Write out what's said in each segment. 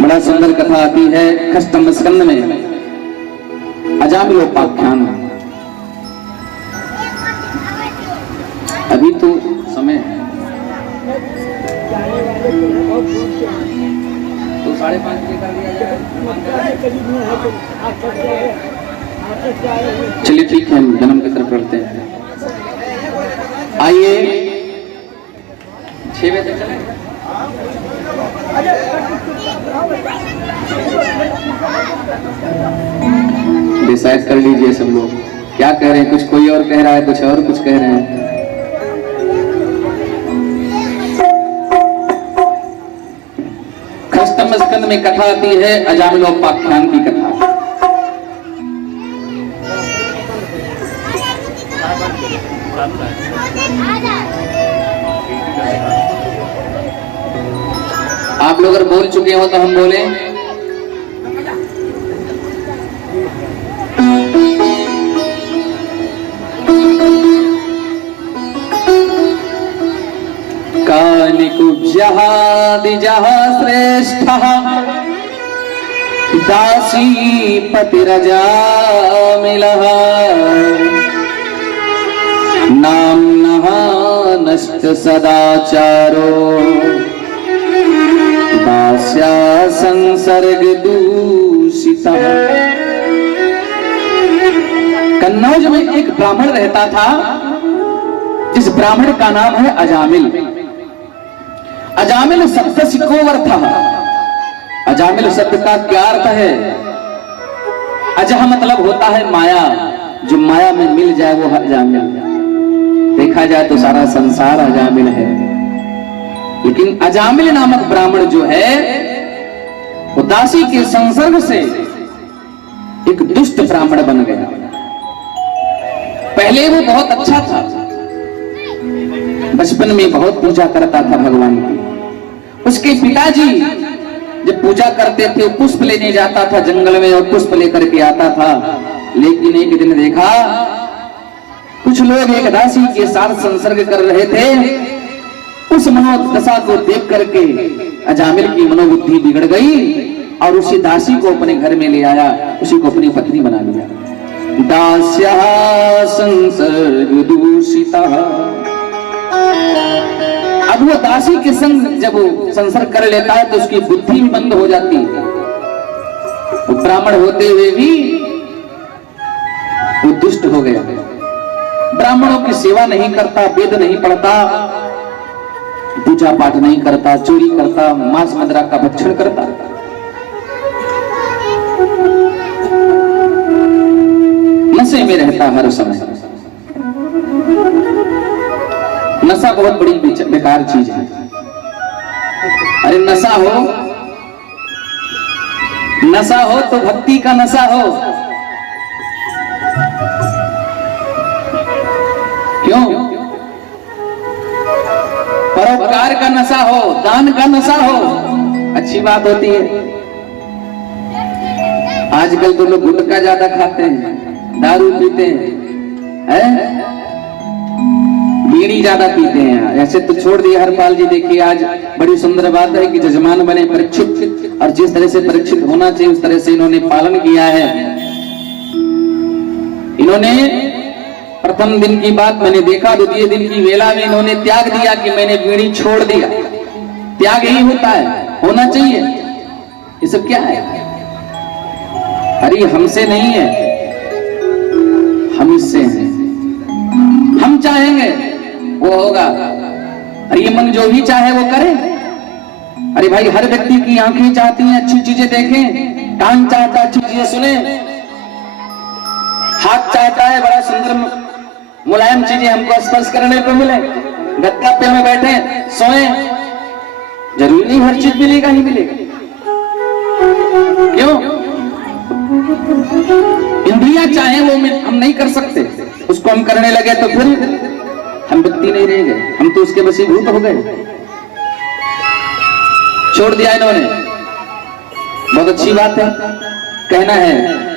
बड़ा सुंदर कथा आती है खष्टम स्कंद में, अजामिलोपाख्यान। अभी तो समय तो 5:30 बजे कर दिया जाए। चलिए ठीक है, हम जन्म की तरफ बढ़ते हैं। आइए 6 बजे चले। डिसाइड कर लीजिए सब लोग क्या कह रहे हैं। कुछ कोई और कह रहा है, कुछ और कुछ कह रहे हैं। खष्टम स्कंद में कथा आती है अजामिलोपाख्यान की कथा। आप लोग अगर बोल चुके हो तो हम बोले। कालिकुब्जः द्विजः श्रेष्ठः दासीपतिरजामिलः नाम्नः नष्ट सदाचारो दास्या संसर्ग दूषितः। कन्नौज में एक ब्राह्मण रहता था, जिस ब्राह्मण का नाम है अजामिल। अजामिल शब्द सिकोवर्थ। अजामिल शब्द का क्या अर्थ है? अजह मतलब होता है माया, जो माया में मिल जाए वो अजामिल। देखा जाए तो सारा संसार अजामिल है, लेकिन अजामिल नामक ब्राह्मण जो है वो दासी के संसर्ग से एक दुष्ट ब्राह्मण बन गया। पहले वो बहुत अच्छा था, बचपन में बहुत पूजा करता था भगवान की। उसके पिताजी जब पूजा करते थे, पुष्प लेने जाता था जंगल में और पुष्प लेकर के आता था। लेकिन एक दिन देखा कुछ लोग एक दासी के साथ संसर्ग कर रहे थे। उस मनोदशा को देख करके अजामिल की मनोबुद्धि बिगड़ गई और उसी दासी को अपने घर में ले आया, उसी को अपनी पत्नी बना लिया। दास्यः संसर्ग दूषितः। अब वो दासी के संग जब वो संसर्ग कर लेता है तो उसकी बुद्धि भी बंद हो जाती है। वो ब्राह्मण होते हुए भी वो दुष्ट हो गया। ब्राह्मणों की सेवा नहीं करता, वेद नहीं पढ़ता, पूजा पाठ नहीं करता, चोरी करता, मांस मदिरा का भक्षण करता। नशे में रहता हर समय। नशा बहुत बड़ी बेकार चीज है। अरे नशा हो तो भक्ति का नशा हो। क्यों? परोपकार का नशा हो, दान का नशा हो, अच्छी बात होती है। आजकल तो लोग गुटखा ज्यादा खाते हैं, दारू पीते हैं, बीड़ी ज्यादा पीते हैं। ऐसे तो छोड़ दिया हरपाल जी। देखिए आज बड़ी सुंदर बात है कि जजमान बने परीक्षित, और जिस तरह से परीक्षित होना चाहिए उस तरह से इन्होंने पालन किया है। इन्होंने प्रथम दिन की बात मैंने देखा, द्वितीय दिन की वेला में इन्होंने त्याग दिया कि मैंने बीड़ी छोड़ दिया। त्याग यही होता है, होना चाहिए। ये सब क्या है? अरे हमसे नहीं है, हम इससे हैं। हम चाहेंगे वो होगा। अरे ये मन जो भी चाहे वो करे। अरे भाई हर व्यक्ति की आंखें चाहती हैं अच्छी चीजें देखें, कान चाहता है अच्छी चीजें सुने, हाथ चाहता है बड़ा सुंदर मुलायम चीजें हमको स्पर्श करने को मिले, गद्दा पे में बैठे सोए। जरूरी नहीं हर चीज मिलेगा ही मिलेगा। क्यों? इंद्रियां चाहे वो हम नहीं कर सकते, उसको हम करने लगे तो फिर हम व्यक्ति नहीं रह गए, हम तो उसके वशीभूत हो गए। छोड़ दिया इन्होंने, बहुत अच्छी बात है, कहना है।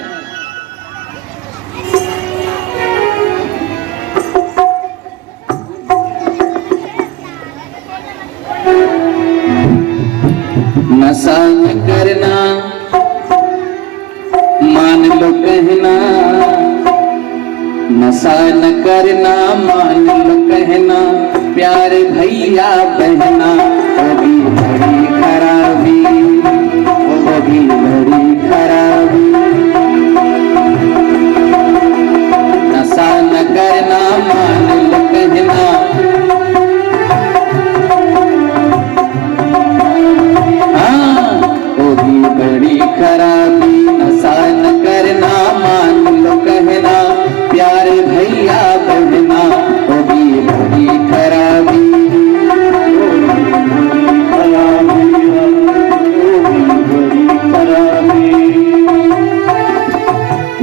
नशा न करना मान लो कहना, नशा न करना मान लो कहना, प्यार भैया बहना होगी बड़ी खराबी, होगी बड़ी खराबी। नशा न करना मान लो कहना, हाँ होगी बड़ी खराबी। नशा न करना मान लो कहना, प्यार भैया बहना होगी बड़ी खराबी।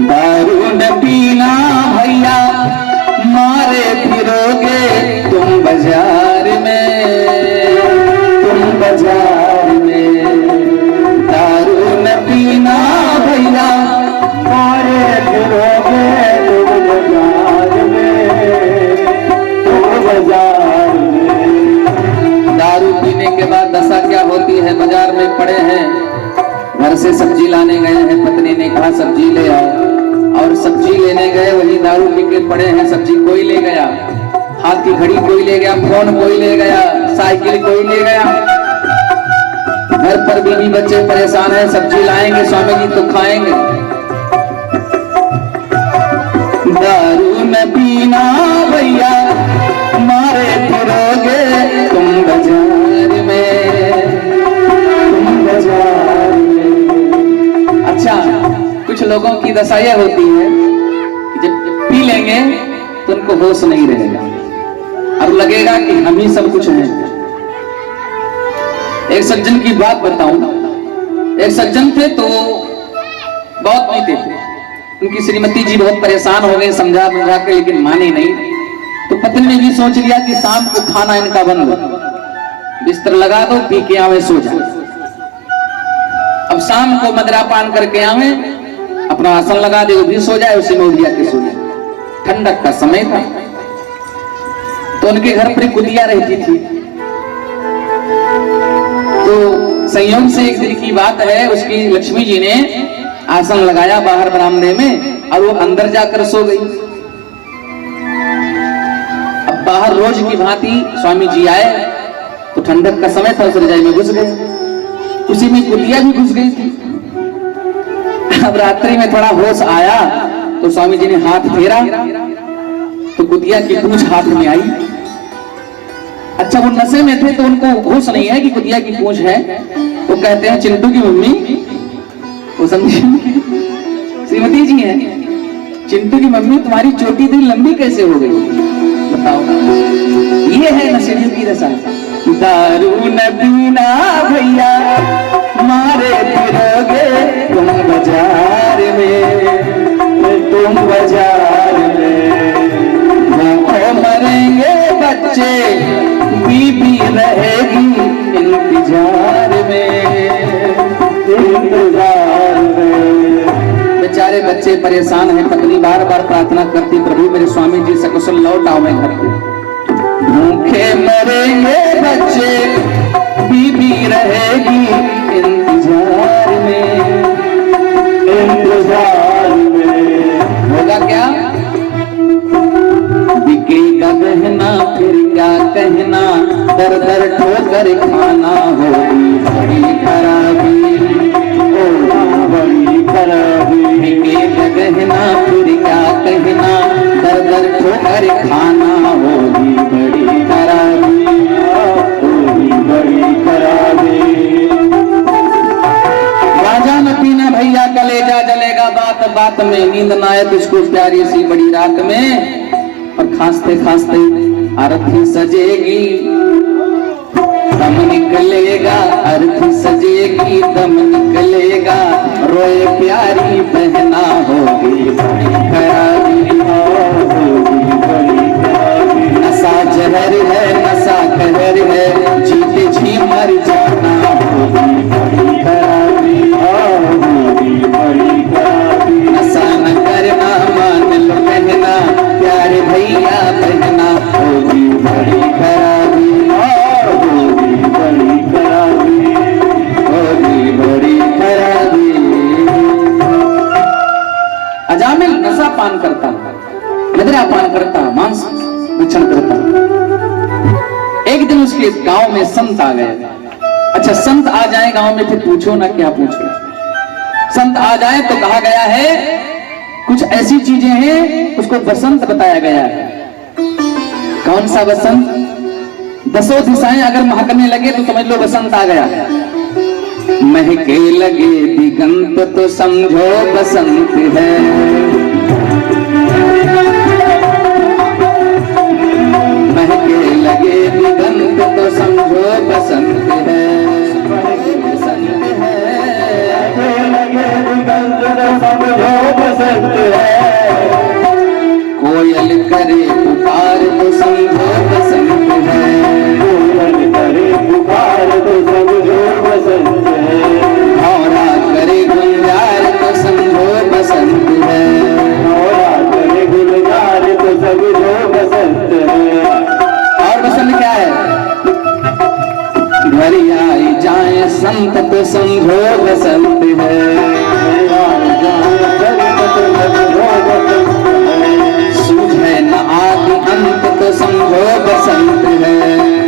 दारू न पीना भैया मारे फिरोगे तुम बाजार में, तुम बाजार में। दारू न पीना भैया मारे फिरोगे तुम बाजार में, तुम बाजार में। दारू पीने के बाद दशा क्या होती है? बाजार में पड़े हैं, घर से सब्जी लाने गए हैं, पत्नी ने कहा सब्जी ले आओ, और सब्जी लेने गए, वही दारू पी के पड़े हैं। सब्जी कोई ले गया, हाथ की घड़ी कोई ले गया, फोन कोई ले गया, साइकिल कोई ले गया। घर पर बीवी बच्चे परेशान हैं, सब्जी लाएंगे स्वामी जी तो खाएंगे। दारू न पीना भैया मारे फिरोगे तुम बाजार में, तुम बाजार में। अच्छा, कुछ लोगों की दशा यह होती है कि जब पी लेंगे तो उनको होश नहीं रहेगा, अब लगेगा कि हम ही सब कुछ हैं। एक सज्जन की बात बताऊं, एक सज्जन थे तो बहुत पीते थे, उनकी श्रीमती जी बहुत परेशान हो गई समझा बुझा के, लेकिन मानी नहीं। तो पत्नी ने भी सोच लिया कि शाम को खाना इनका बंद, बिस्तर लगा दो, पी के आवे सो जाए। अब शाम को मदरा पान करके आवे, अपना आसन लगा दे, वो भी सो जाए, उसी में उधिया के सो जाए। ठंडक का समय था तो उनके घर पर कुतिया रहती थी। तो संयोग से एक दिन की बात है, उसकी लक्ष्मी जी ने आसन लगाया बाहर बरामदे में और वो अंदर जाकर सो गई। अब बाहर रोज की भांति स्वामी जी आए तो ठंडक का समय था, उस रजाई में घुस गए, उसी में कुतिया भी घुस गई थी। अब रात्रि में थोड़ा होश आया तो स्वामी जी ने हाथ फेरा तो कुतिया की पूंछ हाथ में आई। अच्छा, वो नशे में थे तो उनको होश नहीं है कि कुतिया की पूंछ है। वो कहते हैं चिंटू की मम्मी, वो समझी श्रीमती जी हैं, चिंटू की मम्मी तुम्हारी चोटी इतनी लंबी कैसे हो गई? बताओ, ये है नशेड़ियों की दशा। दारू न पीना भैया मारे फिरोगे तुम बाजार में, तुम बाजार में। भूखे मरेंगे बच्चे, बीबी रहेगी इंतजार में, इंतजार में। बेचारे बच्चे परेशान हैं, पत्नी बार बार प्रार्थना करती, प्रभु मेरे स्वामी जी सकुशल लौट आओ मैं घर पे। भूखे मरेंगे बच्चे, बीबी रहेगी इंतजार में, इंतजार में। होगा क्या? बिकेगा गहना फिर क्या कहना, दर दर ठोकर खाना होगी बड़ी खराबी, होगी बड़ी खराबी। बिकेगा गहना फिर क्या कहना, दर दर ठोकर खाना होगी बड़ी खराबी, होगी बड़ी खराबी। राजा न पीना भैया कलेजा जलेगा, बात बात में नींद न आए तुझको प्यारी सी बड़ी रात में। और खांसते खांसते अर्थी सजेगी, दम निकलेगा, अर्थी सजेगी, दम निकलेगा, रोए प्यारी बहना होगी बड़ी खराबी, होगी बड़ी खराबी। नशा जहर है, नशा कहर है, जीते जी मर जाना होगी बड़ी खराबी, होगी बड़ी खराबी। नशा न करना मान लो कहना, प्यारे भैया बहना होगी बड़ी खराबी, होगी बड़ी खराबी, दिन उसके गांव में संत आ गए। अच्छा, संत आ जाए गांव में फिर पूछो ना क्या पूछो। संत आ जाए तो कहा गया है कुछ ऐसी चीजें हैं उसको बसंत बताया गया है। कौन सा बसंत? 10 दिशाएं अगर महकने लगे तो समझ लो बसंत आ गया। महके लगे दिगंत तो समझो बसंत है, महके लगे दिगंत तो समझो बसंत है, बसंत है, लगे दिगंत तो समझो बसंत है, कोयल करे पुकार तो समझो बसंत है, कोयल करे पुकार तो समझो बसंत है, भौरा करे गुलजार तो समझो बसंत है, भौरा करे गुलजार तो समझो बसंत है। और बसंत क्या है? घर आई जाए संत तो समझो बसंत है, सूझे न आदि अंत तो समझो बसंत है,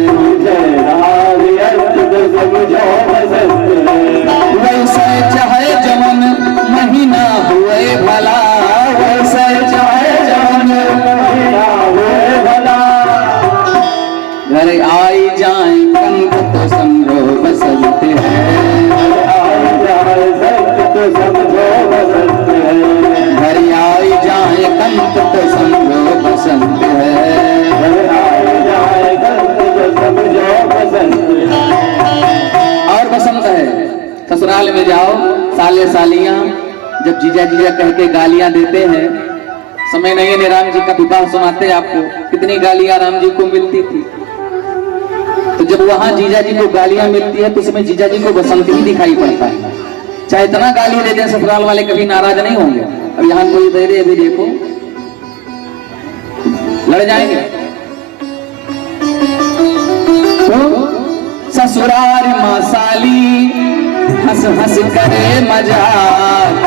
सूझे न आदि अंत तो समझो बसंत है, वैसे चाहे जवन महीना हुए भला, वैसे चाहे जवन महीना हुए भला, घर आई जाए कंठ तो समझो बसंत है, आई जाए संत तो समझो बसंत है, घर आई जाए कंठ तो समझो बसंत है, घर आई जाए कंठ तो समझो बसंत है। और बसंत है ससुराल में जाओ, साले सालियां जब जीजा जीजा कह के गालियां देते हैं, समय नहीं है राम जी का विवाह सुनाते आपको कितनी गालियां राम जी को मिलती थी। तो जब वहां जीजा जी को गालियां मिलती है तो उसमें जीजा जी को बसंत ही दिखाई पड़ता है। चाहे इतना गाली दे दें ससुराल वाले कभी नाराज नहीं होंगे। अब यहाँ कोई दे दे अभी देखो लड़ जाएंगे। तो ससुराल मासाली हंस हंस करे मजाक,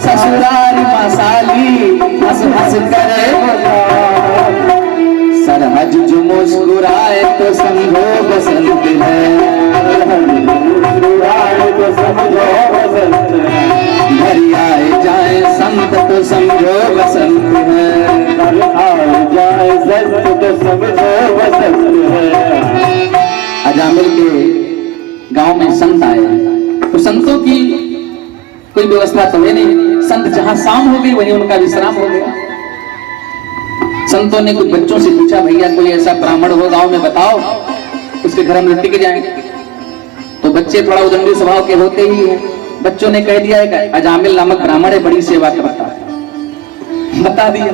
ससुराल मासाली हंस हंस करे मजाक, सरहज जो मुस्कुराए तो समझो बसंत है, मुस्कुराए तो समझो बसंत है, घर आए जाए संत तो समझो बसंत है, घर आए जाए संत तो समझो बसंत है। अजामिल के गांव में संत आए तो संतों की कोई व्यवस्था तो है नहीं, संत जहां शाम हो गई वहीं उनका विश्राम हो गया। संतों ने कुछ बच्चों से पूछा, भैया कोई ऐसा ब्राह्मण हो गांव में बताओ उसके घर हम टिक जाएंगे। तो बच्चे थोड़ा उदंडी स्वभाव के होते ही है, बच्चों ने कह दिया है अजामिल नामक ब्राह्मण है, बड़ी सेवा करता है, बता दिया।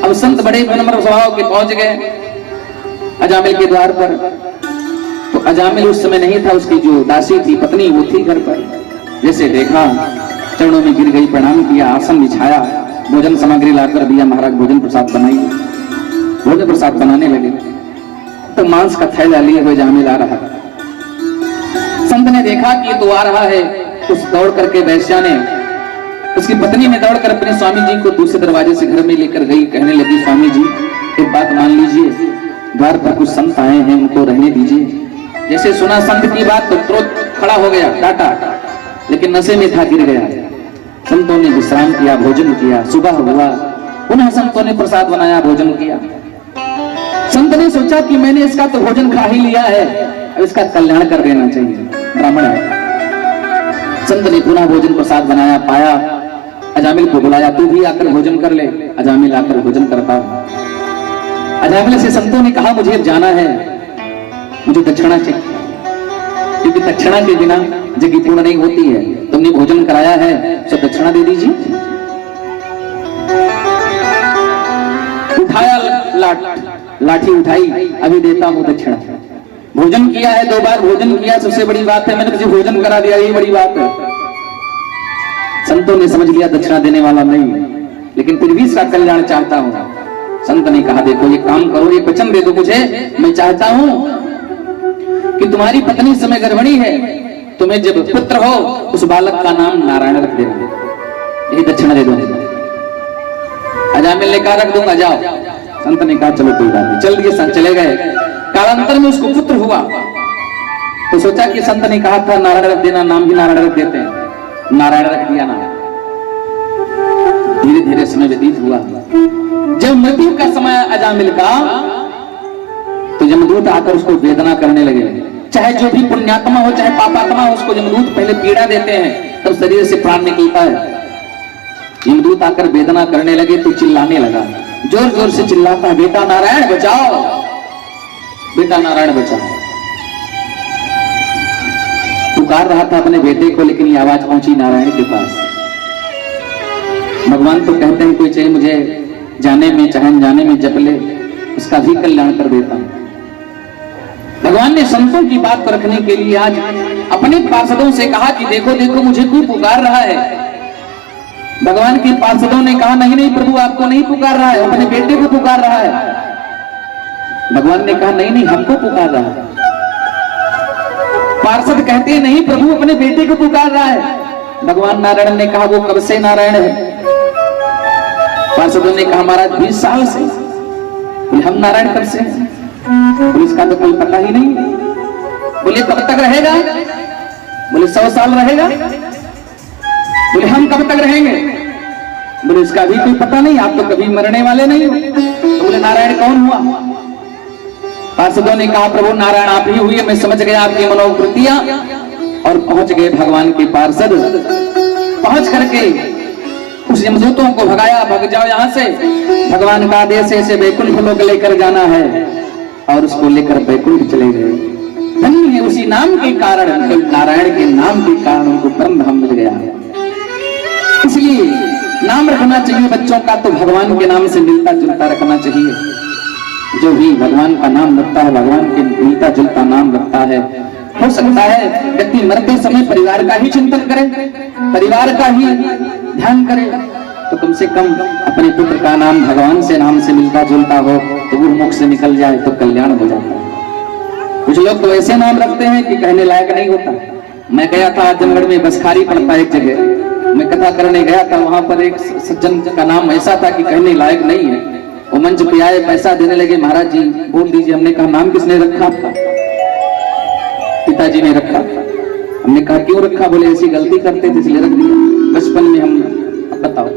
अब संत बड़े विनम्र स्वभाव के पहुंच गए अजामिल के द्वार पर। तो अजामिल उस समय नहीं था, उसकी जो दासी थी पत्नी वो थी घर पर। जैसे देखा चरणों में गिर गई, प्रणाम किया, आसन बिछाया, भोजन सामग्री लाकर दिया, महाराज भोजन प्रसाद बनाई। भोजन प्रसाद बनाने लगे तो मांस का थैला लिए हुए अजामिल आ रहा। संत ने देखा कि ये तो आ रहा है, उस दौड़ करके वैश्या ने, उसकी पत्नी ने दौड़ कर अपने स्वामी जी को दूसरे दरवाजे से घर में लेकर गई। कहने लगी, स्वामी जी एक बात मान लीजिए, द्वार पर कुछ संत आए हैं, उनको रहने दीजिए। जैसे सुना संत की बात तो तुरंत खड़ा हो गया, डांटा, लेकिन नशे में था, गिर गया। संतों ने विश्राम किया, भोजन किया, सुबह हुआ, पुनः संतों ने प्रसाद बनाया, भोजन किया। संत ने सोचा कि मैंने इसका तो भोजन खा ही लिया है, अब इसका कल्याण कर देना चाहिए, ब्राह्मण है। संत ने पुनः भोजन प्रसाद बनाया, पाया, अजामिल को बुलाया, तू भी आकर भोजन कर ले। अजामिल आकर भोजन करता। अजामिल से संतों ने कहा, मुझे अब जाना है, मुझे दक्षिणा चाहिए, क्योंकि दक्षिणा के बिना जगह पूर्ण नहीं होती है। तुमने भोजन कराया है, सब दक्षिणा दे दीजिए। उठाया लाठी उठाई, अभी देता हूं दक्षिणा। भोजन किया है, 2 बार भोजन किया, सबसे बड़ी बात है, मैंने तुझे भोजन करा दिया, ये बड़ी बात है। संतों ने समझ लिया दक्षिणा देने वाला नहीं, लेकिन फिर भी इसका कल्याण चाहता हूं। संत ने कहा, देखो ये काम करो, ये वचन दे दो मुझे, मैं चाहता हूं कि तुम्हारी पत्नी समय गर्भिणी है, तुम्हें जब पुत्र हो उस बालक का नाम नारायण रख देना, यही दक्षिणा दे दो। अजामिल ने कहा, रख दूंगा, जाओ। संत ने कहा, चलो कोई बात नहीं। चल दिए, चले गए। कालांतर में उसको पुत्र हुआ तो सोचा कि संत ने कहा था नारायण रख देना, नाम भी नारायण रख देते हैं, नारायण रख दिया नाम। धीरे धीरे समय व्यतीत हुआ। जब मृत्यु का समय अजामिल का, तो यमदूत आकर उसको वेदना करने लगे। चाहे जो भी पुण्यात्मा हो चाहे पापात्मा हो, उसको यमदूत पहले पीड़ा देते हैं तब शरीर से प्राण निकलता है। यमदूत आकर वेदना करने लगे तो चिल्लाने लगा, जोर जोर से चिल्लाता, बेटा नारायण बचाओ, बेटा नारायण बचाओ। पुकार रहा था अपने बेटे को, लेकिन ये आवाज पहुंची नारायण के पास। भगवान तो कहते हैं कोई चाहे मुझे जाने में चाहे अनजाने में जप ले, उसका भी कल्याण कर देता हूं। भगवान ने संतों की बात को रखने के लिए आज अपने पार्षदों से कहा कि देखो देखो मुझे कोई पुकार रहा है। भगवान के पार्षदों ने कहा नहीं नहीं प्रभु आपको नहीं पुकार रहा है, अपने बेटे को पुकार रहा है। भगवान ने कहा नहीं नहीं हमको पुकार रहा है। पार्षद कहते हैं नहीं प्रभु अपने बेटे को पुकार रहा है। भगवान नारायण ने कहा वो कब से नारायण है? पार्षदों ने कहा महाराज 20 साल से। हम नारायण कब से? बोले इसका तो कोई पता ही नहीं। बोले कब तक रहेगा? बोले 100 साल रहेगा। बोले हम कब तक रहेंगे? बोले इसका भी कोई पता नहीं, आप तो कभी मरने वाले नहीं हो। तो बोले नारायण कौन हुआ? पार्षदों ने कहा प्रभु नारायण आप ही हुए, मैं समझ गया आपकी मनोवृत्तियां। और पहुंच गए भगवान के पार्षद। पहुंच करके उस यमदूतों को भगाया, भग जाओ यहां से, भगवान का आदेश ऐसे बैकुंठ लोक लेकर जाना है। और उसको लेकर बैकुंठ चले गए। धन्य है उसी नाम के कारण, नारायण के नाम के कारण उनको परम धाम मिल गया। इसलिए नाम रखना चाहिए बच्चों का तो भगवान के नाम से मिलता जुलता रखना चाहिए। जो भी भगवान का नाम रखता है, भगवान के मिलता जुलता नाम रखता है। हो सकता है व्यक्ति मरते समय परिवार का ही चिंतन करे, परिवार का ही ध्यान करे, तो कम से कम अपने पुत्र का नाम भगवान से नाम से मिलता जुलता हो तो वो मुख से निकल जाए तो कल्याण हो जाता है। कुछ लोग तो ऐसे नाम रखते हैं कि कहने लायक नहीं होता। मैं गया था आजमगढ़ में, बसखारी पड़ता एक जगह, मैं कथा करने गया था। वहां पर एक सज्जन का नाम ऐसा था कि कहने लायक नहीं है। वो मंच पे आए, पैसा देने लगे, महाराज जी बोल दीजिए। हमने कहा नाम किसने रखा आपका? पिताजी ने रखा। हमने कहा क्यों रखा? बोले ऐसी गलती करते थे इसलिए रख दिया बचपन में हम। अब बताओ,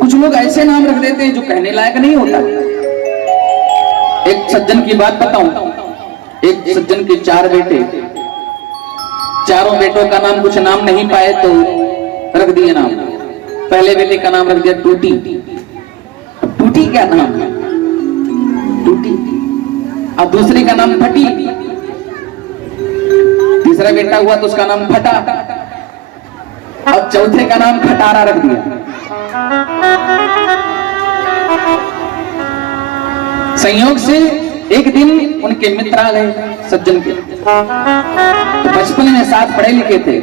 कुछ लोग ऐसे नाम रख देते हैं जो कहने लायक नहीं होता। एक सज्जन की बात बताऊं, एक सज्जन के 4 बेटे, चारों बेटों का नाम कुछ नाम नहीं पाए तो रख दिए नाम। पहले बेटे का नाम रख दिया टूटी। टूटी क्या नाम है? टूटी। अब दूसरे का नाम फटी। तीसरा बेटा हुआ तो उसका नाम फटा। अब चौथे का नाम खटारा रख दिया। संयोग से एक दिन उनके मित्र आ गए सज्जन के, तो बचपन में साथ पढ़े लिखे थे,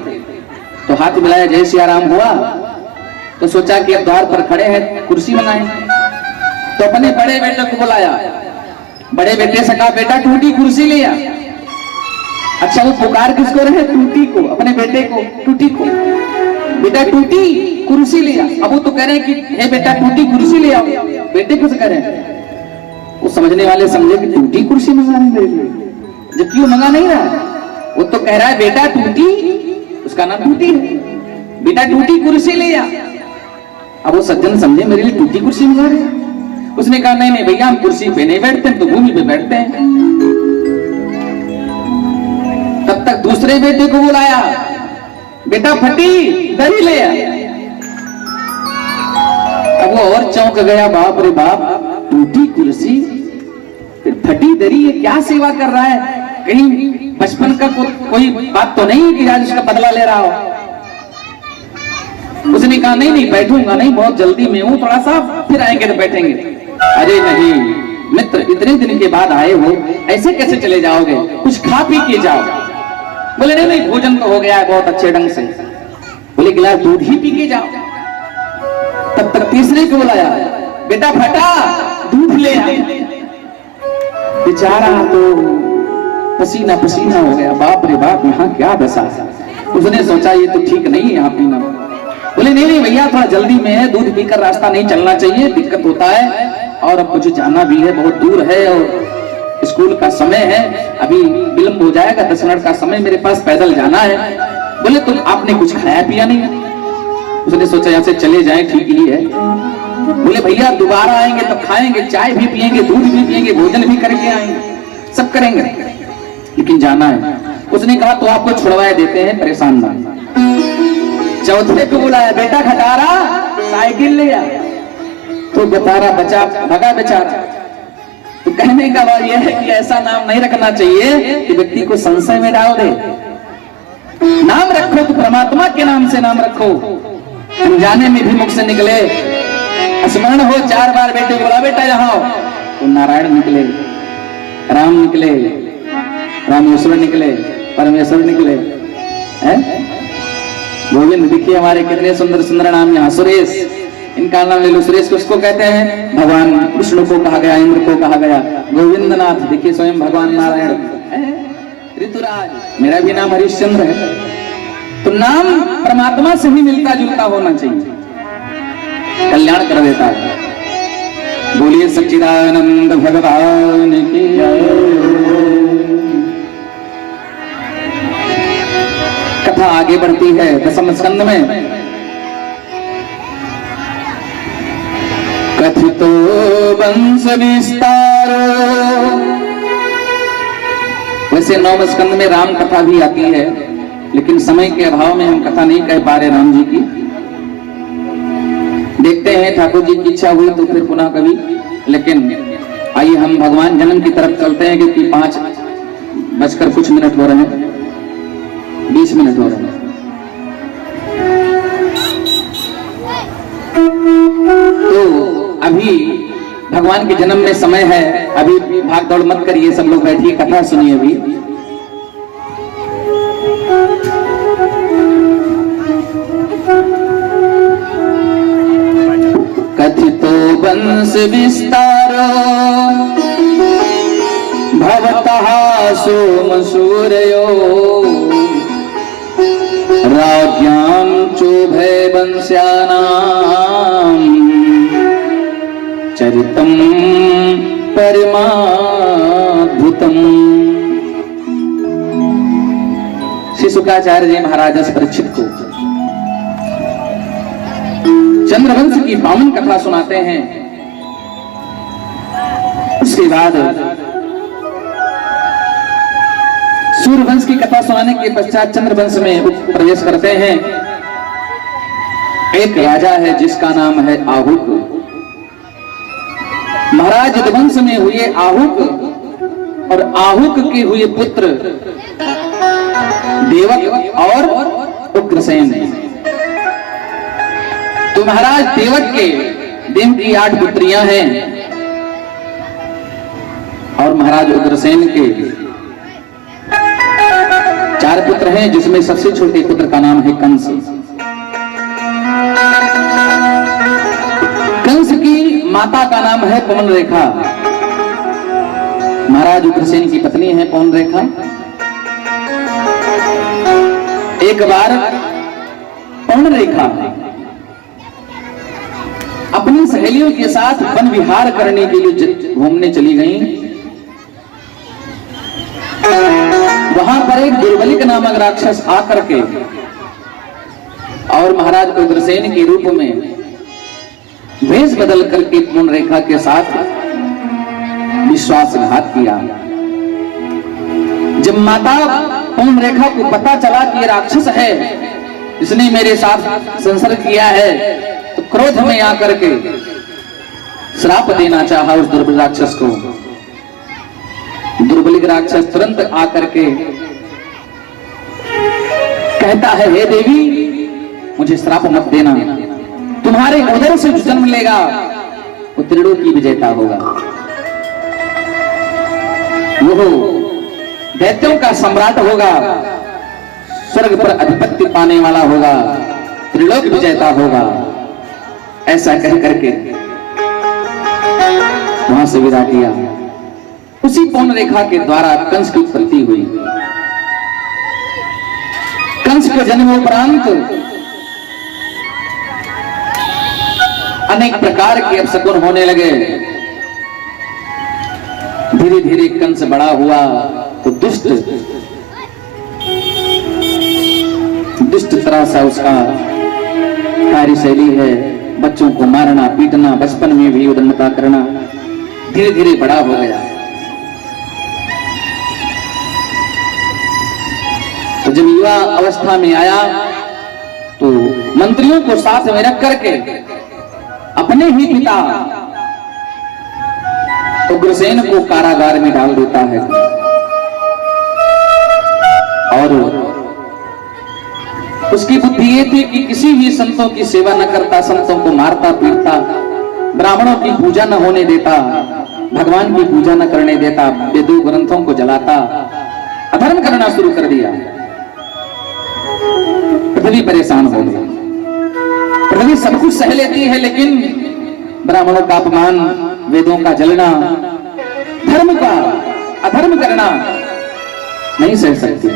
तो हाथ मिलाया, जय सिया राम हुआ। तो सोचा कि अब द्वार पर खड़े हैं कुर्सी मंगाएं, तो अपने बड़े बेटे को बुलाया। बड़े बेटे से कहा बेटा टूटी कुर्सी ले आ। अच्छा वो पुकार किसको रहे? टूटी को, अपने बेटे को, टूटी को, बेटा टूटी कुर्सी ले आ। अब वो तो कह रहे हैं कि हे बेटा टूटी कुर्सी ले आओ, बेटे को से कह रहे हैं। वो समझने वाले समझे कि टूटी कुर्सी मंगा रहे मेरे लिए, जबकि वो मंगा नहीं रहा। वो तो कह रहा है बेटा टूटी, उसका नाम टूटी है, बेटा टूटी कुर्सी ले आ। अब वो सज्जन समझे मेरे लिए टूटी कुर्सी मंगा रहे हैं। उसने कहा नहीं नहीं भैया हम कुर्सी पे नहीं बैठते, हम तो भूमि पे बैठते हैं। तब तक दूसरे बेटे को बुलाया, बेटा फटी दरी ले आ। अब वो और चौंक गया, बाप रे बाप, टूटी कुर्सी फिर फटी दरी, ये क्या सेवा कर रहा है? कहीं बचपन का कोई बात तो नहीं है कि आज उसका बदला ले रहा हो? उसने कहा नहीं नहीं बैठूंगा नहीं, बहुत जल्दी में हूं, थोड़ा सा फिर आएंगे तो बैठेंगे। अरे नहीं मित्र, इतने दिन के बाद आए हो, ऐसे कैसे चले जाओगे? कुछ खा पी के जाओ। बोले नहीं नहीं भोजन तो हो गया है बहुत अच्छे ढंग से। बोले गिलास दूध ही पी के जाओ। तब तक तीसरे को बुलाया, बेटा फटा दूध ले आ। बेचारा तो पसीना पसीना हो गया, बाप रे बाप यहाँ क्या दशा है। उसने सोचा ये तो ठीक नहीं है यहाँ पीना। बोले नहीं नहीं भैया थोड़ा जल्दी में है, दूध पीकर रास्ता नहीं चलना चाहिए, दिक्कत होता है, और अब मुझे जाना भी है, बहुत दूर है, और स्कूल का समय है, अभी विलंब हो जाएगा, 10 मिनट का समय मेरे पास, पैदल जाना है। बोले तुम आपने कुछ खाया पिया नहीं? उसने सोचा यहाँ से चले जाएं, ठीक ही है। बोले भैया दोबारा आएंगे तो खाएंगे, चाय भी पिएंगे, दूध भी पिएंगे, भोजन भी करके आएंगे, सब करेंगे, लेकिन जाना है। उसने कहा तो आपको छुड़वाए देते हैं, परेशान ना। चौथे को बुलाया, बेटा खटारा साइकिल ले आ। तो बेचारा बचा भगा बेचारा। तो कहने का बात यह है कि ऐसा नाम नहीं रखना चाहिए कि व्यक्ति को संशय में डाल दे। नाम रखो तो परमात्मा के नाम से नाम रखो। अनजाने में भी मुख से निकले, स्मरण हो 4 बार बेटे बोला बेटा यहाँ, तो नारायण निकले, राम निकले, रामेश्वर निकले, परमेश्वर निकले, है गोविंद। देखिए हमारे कितने सुंदर सुंदर नाम यहाँ। सुरेश, इनका नाम ले लो, सुरेश किसको कहते हैं? भगवान विष्णु को कहा गया, इंद्र को कहा गया। गोविंदनाथ देखिए स्वयं भगवान नारायण। ऋतुराज, मेरा भी नाम हरिश्चंद्र है। तो नाम परमात्मा से ही मिलता जुलता होना चाहिए, कल्याण कर देता है। बोलिए सच्चिदानंद भगवान की जय। कथा आगे बढ़ती है 10वें स्कंद में। कथितो वंश विस्तारो, वैसे 9वें स्कंद में राम कथा भी आती है, लेकिन समय के अभाव में हम कथा नहीं कह पा रहे राम जी की। देखते हैं ठाकुर जी की इच्छा हुई तो फिर पुनः कभी। लेकिन आइए हम भगवान जन्म की तरफ चलते हैं, क्योंकि 5 बज कुछ मिनट हो रहे हैं, 20 मिनट हो रहे हैं। तो अभी भगवान के जन्म में समय है, अभी भाग दौड़ मत करिए, सब लोग बैठिए, कथा सुनिए। अभी कथितो वंश विस्तारो भवतः सोम सूर्यो राज्ञां चोभय वंश्यानां चरितं परमाद्भुतम्। श्री शुक्राचार्य जी महाराज परीक्षित को चंद्रवंश की पावन कथा सुनाते हैं। उसके बाद सूर्यवंश की कथा सुनाने के पश्चात चंद्रवंश में प्रवेश करते हैं। एक राजा है जिसका नाम है आहुक। महाराज यदुवंश में हुए आहुक और आहुक के हुए पुत्र देवक और उग्रसेन। तो महाराज देवक के देव की 8 पुत्रियां हैं और महाराज उग्रसेन के 4 पुत्र हैं, जिसमें सबसे छोटे पुत्र का नाम है कंस। कंस की माता का नाम है पवन रेखा। महाराज उग्रसेन की पत्नी है पवन रेखा। एक बार पवन रेखा अपनी सहेलियों के साथ वन विहार करने के लिए घूमने चली गईं। वहां पर एक दुर्बलिक नामक राक्षस आकर के और महाराज उग्रसेन के रूप में वेश बदल करके पवन रेखा के साथ विश्वासघात किया। जब माता पवन रेखा को पता चला कि ये राक्षस है, इसने मेरे साथ संसर्ग किया है, तो क्रोध में आकर के श्राप देना चाहा उस दुर्बल राक्षस को। दुर्बलिक राक्षस तुरंत आकर के कहता है, हे देवी मुझे श्राप मत देना, तुम्हारे उदर से जो जन्म लेगा वो त्रिलोक की विजेता होगा, वो दैत्यों का सम्राट होगा, स्वर्ग पर अधिपत्य पाने वाला होगा, त्रिलोक विजेता होगा। ऐसा कह करके वहां से विदा किया। उसी पवन रेखा के द्वारा कंस की उत्पत्ति हुई। कंस के जन्म उपरांत अनेक प्रकार के अपशकुन होने लगे। धीरे धीरे कंस बड़ा हुआ तो दुष्ट तरह सा उसका कार्यशैली है, बच्चों को मारना पीटना, बचपन में भी उदंडता करना, धीरे धीरे बड़ा हो गया। तो जब युवा अवस्था में आया तो मंत्रियों को साथ में रख करके अपने ही पिता उग्रसेन को कारागार में डाल देता है और उसकी बुद्धि ये थी कि किसी भी संतों की सेवा न करता, संतों को मारता पीटता, ब्राह्मणों की पूजा न होने देता, भगवान की पूजा न करने देता, वेदों ग्रंथों को जलाता, अधर्म करना शुरू कर दिया। पृथ्वी परेशान हो गई। पृथ्वी सब कुछ सह लेती है लेकिन ब्राह्मणों का अपमान, वेदों का जलना, धर्म का अधर्म करना नहीं सह सकती।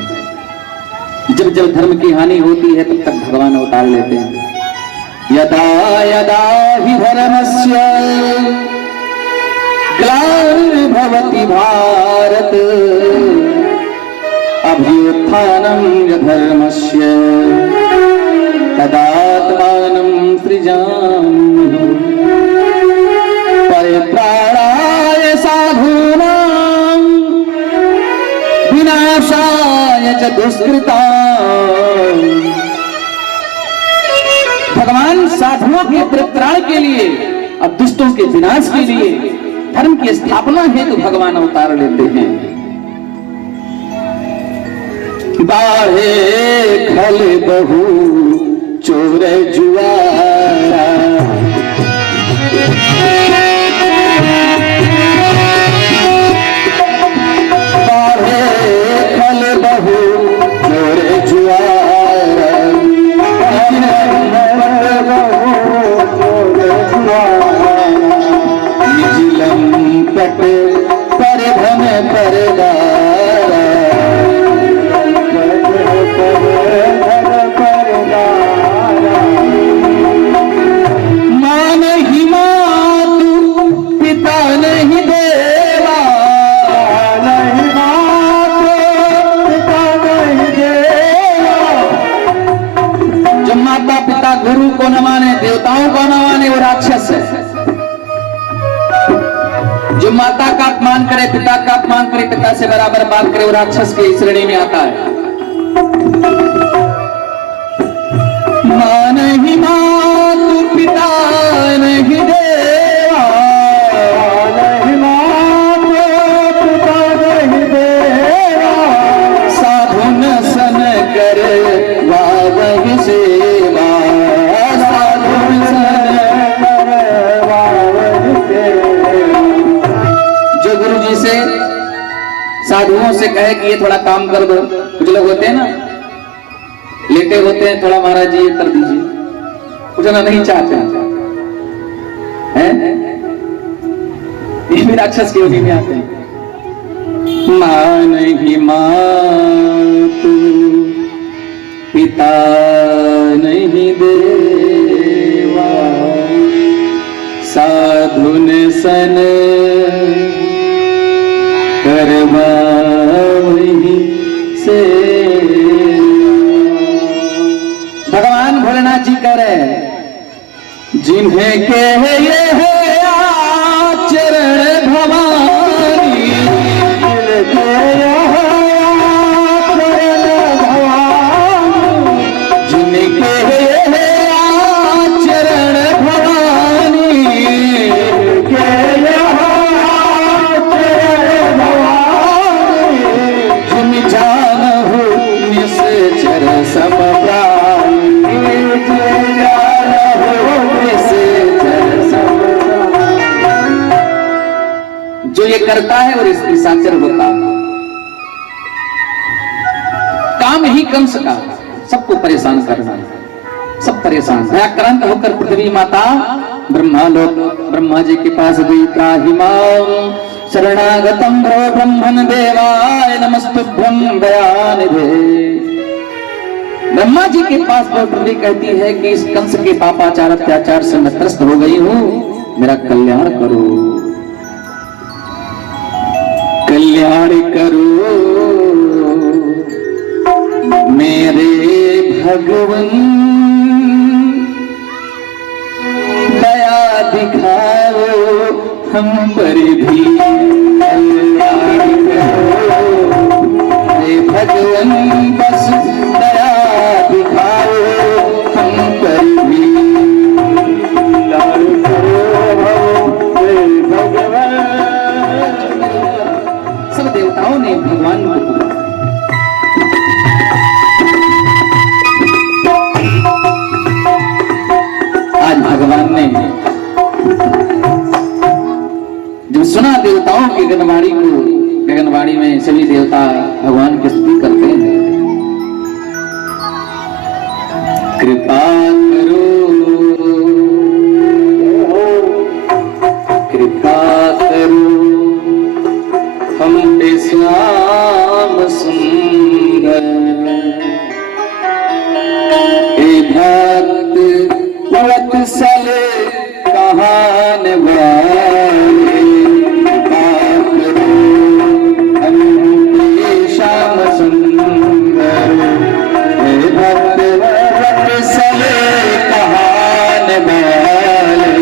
जब जब धर्म की हानि होती है तब तक भगवान अवतार लेते हैं। यदा यदा हि धर्मस्य ग्लानिर्भवति भारत अभ्युत्थानं यधर्मस्य तदात्मानं सृजाम्यहम् परित्राणाय साधूनां विनाशाय च दुष्कृतां। भगवान साधुओं के परित्राण के लिए और दुष्टों के विनाश के लिए, धर्म की स्थापना हेतु तो भगवान अवतार लेते हैं। बाहे खल बहु चोर जुआरा गुरु को न माने, देवताओं को न माने, वो राक्षस है। जो माता का अपमान करे, पिता का अपमान करे, पिता से बराबर बात करे, वो राक्षस की श्रेणी में आता है। मां नहीं मातु पिता नहीं देवा, नहीं मातु पिता नहीं देवा, साधु न सन करे वावहि सेवा, साधुओं से कहे कि ये थोड़ा काम कर दो। कुछ लोग होते हैं ना, लेटे होते हैं, थोड़ा महाराज जी ये कर दीजिए, कुछ ना नहीं चाहते हैं, ये भी राक्षस की योनि में आते हैं। मां नहीं मातु पिता नहीं देवा, साधु न सन करवा वही से। भगवान भोलेनाथ जी कह रहे हैं, जिन्हें के ये है आचरण भवानी, जिनके है आचरण भवानी, जो ये करता है और इसकी साक्षर होता है। काम ही कंस का सबको परेशान करना, सब परेशान। भयाक्रांत होकर पृथ्वी माता ब्रह्मा जी के पास गई। त्राहि मां शरणागतम ब्रह्मन् देवाय नमस्तुभ्यं दयानिधे। ब्रह्मा जी के पास पृथ्वी कहती है कि इस कंस के पापाचार अत्याचार से मैं त्रस्त हो गई हूं, मेरा कल्याण करो। कल्याण करो मेरे भगवन, दया दिखाओ हम पर भी कल्याण करो मेरे भगवन, बस दया दिखाओ हम पर भी कल्याण करो मेरे भगवन। सब देवताओं ने भगवान को भगवान ने जब सुना देवताओं की गगनवाणी को, गगनवाणी में सभी देवता भगवान की स्तुति करते हैं। कृपा करो कृपा करो हम पे श्याम सुंदर, हे भक्त वत्सल कहान वाले, श्याम सुंदर, हे भक्त वत्सल कहान वाले,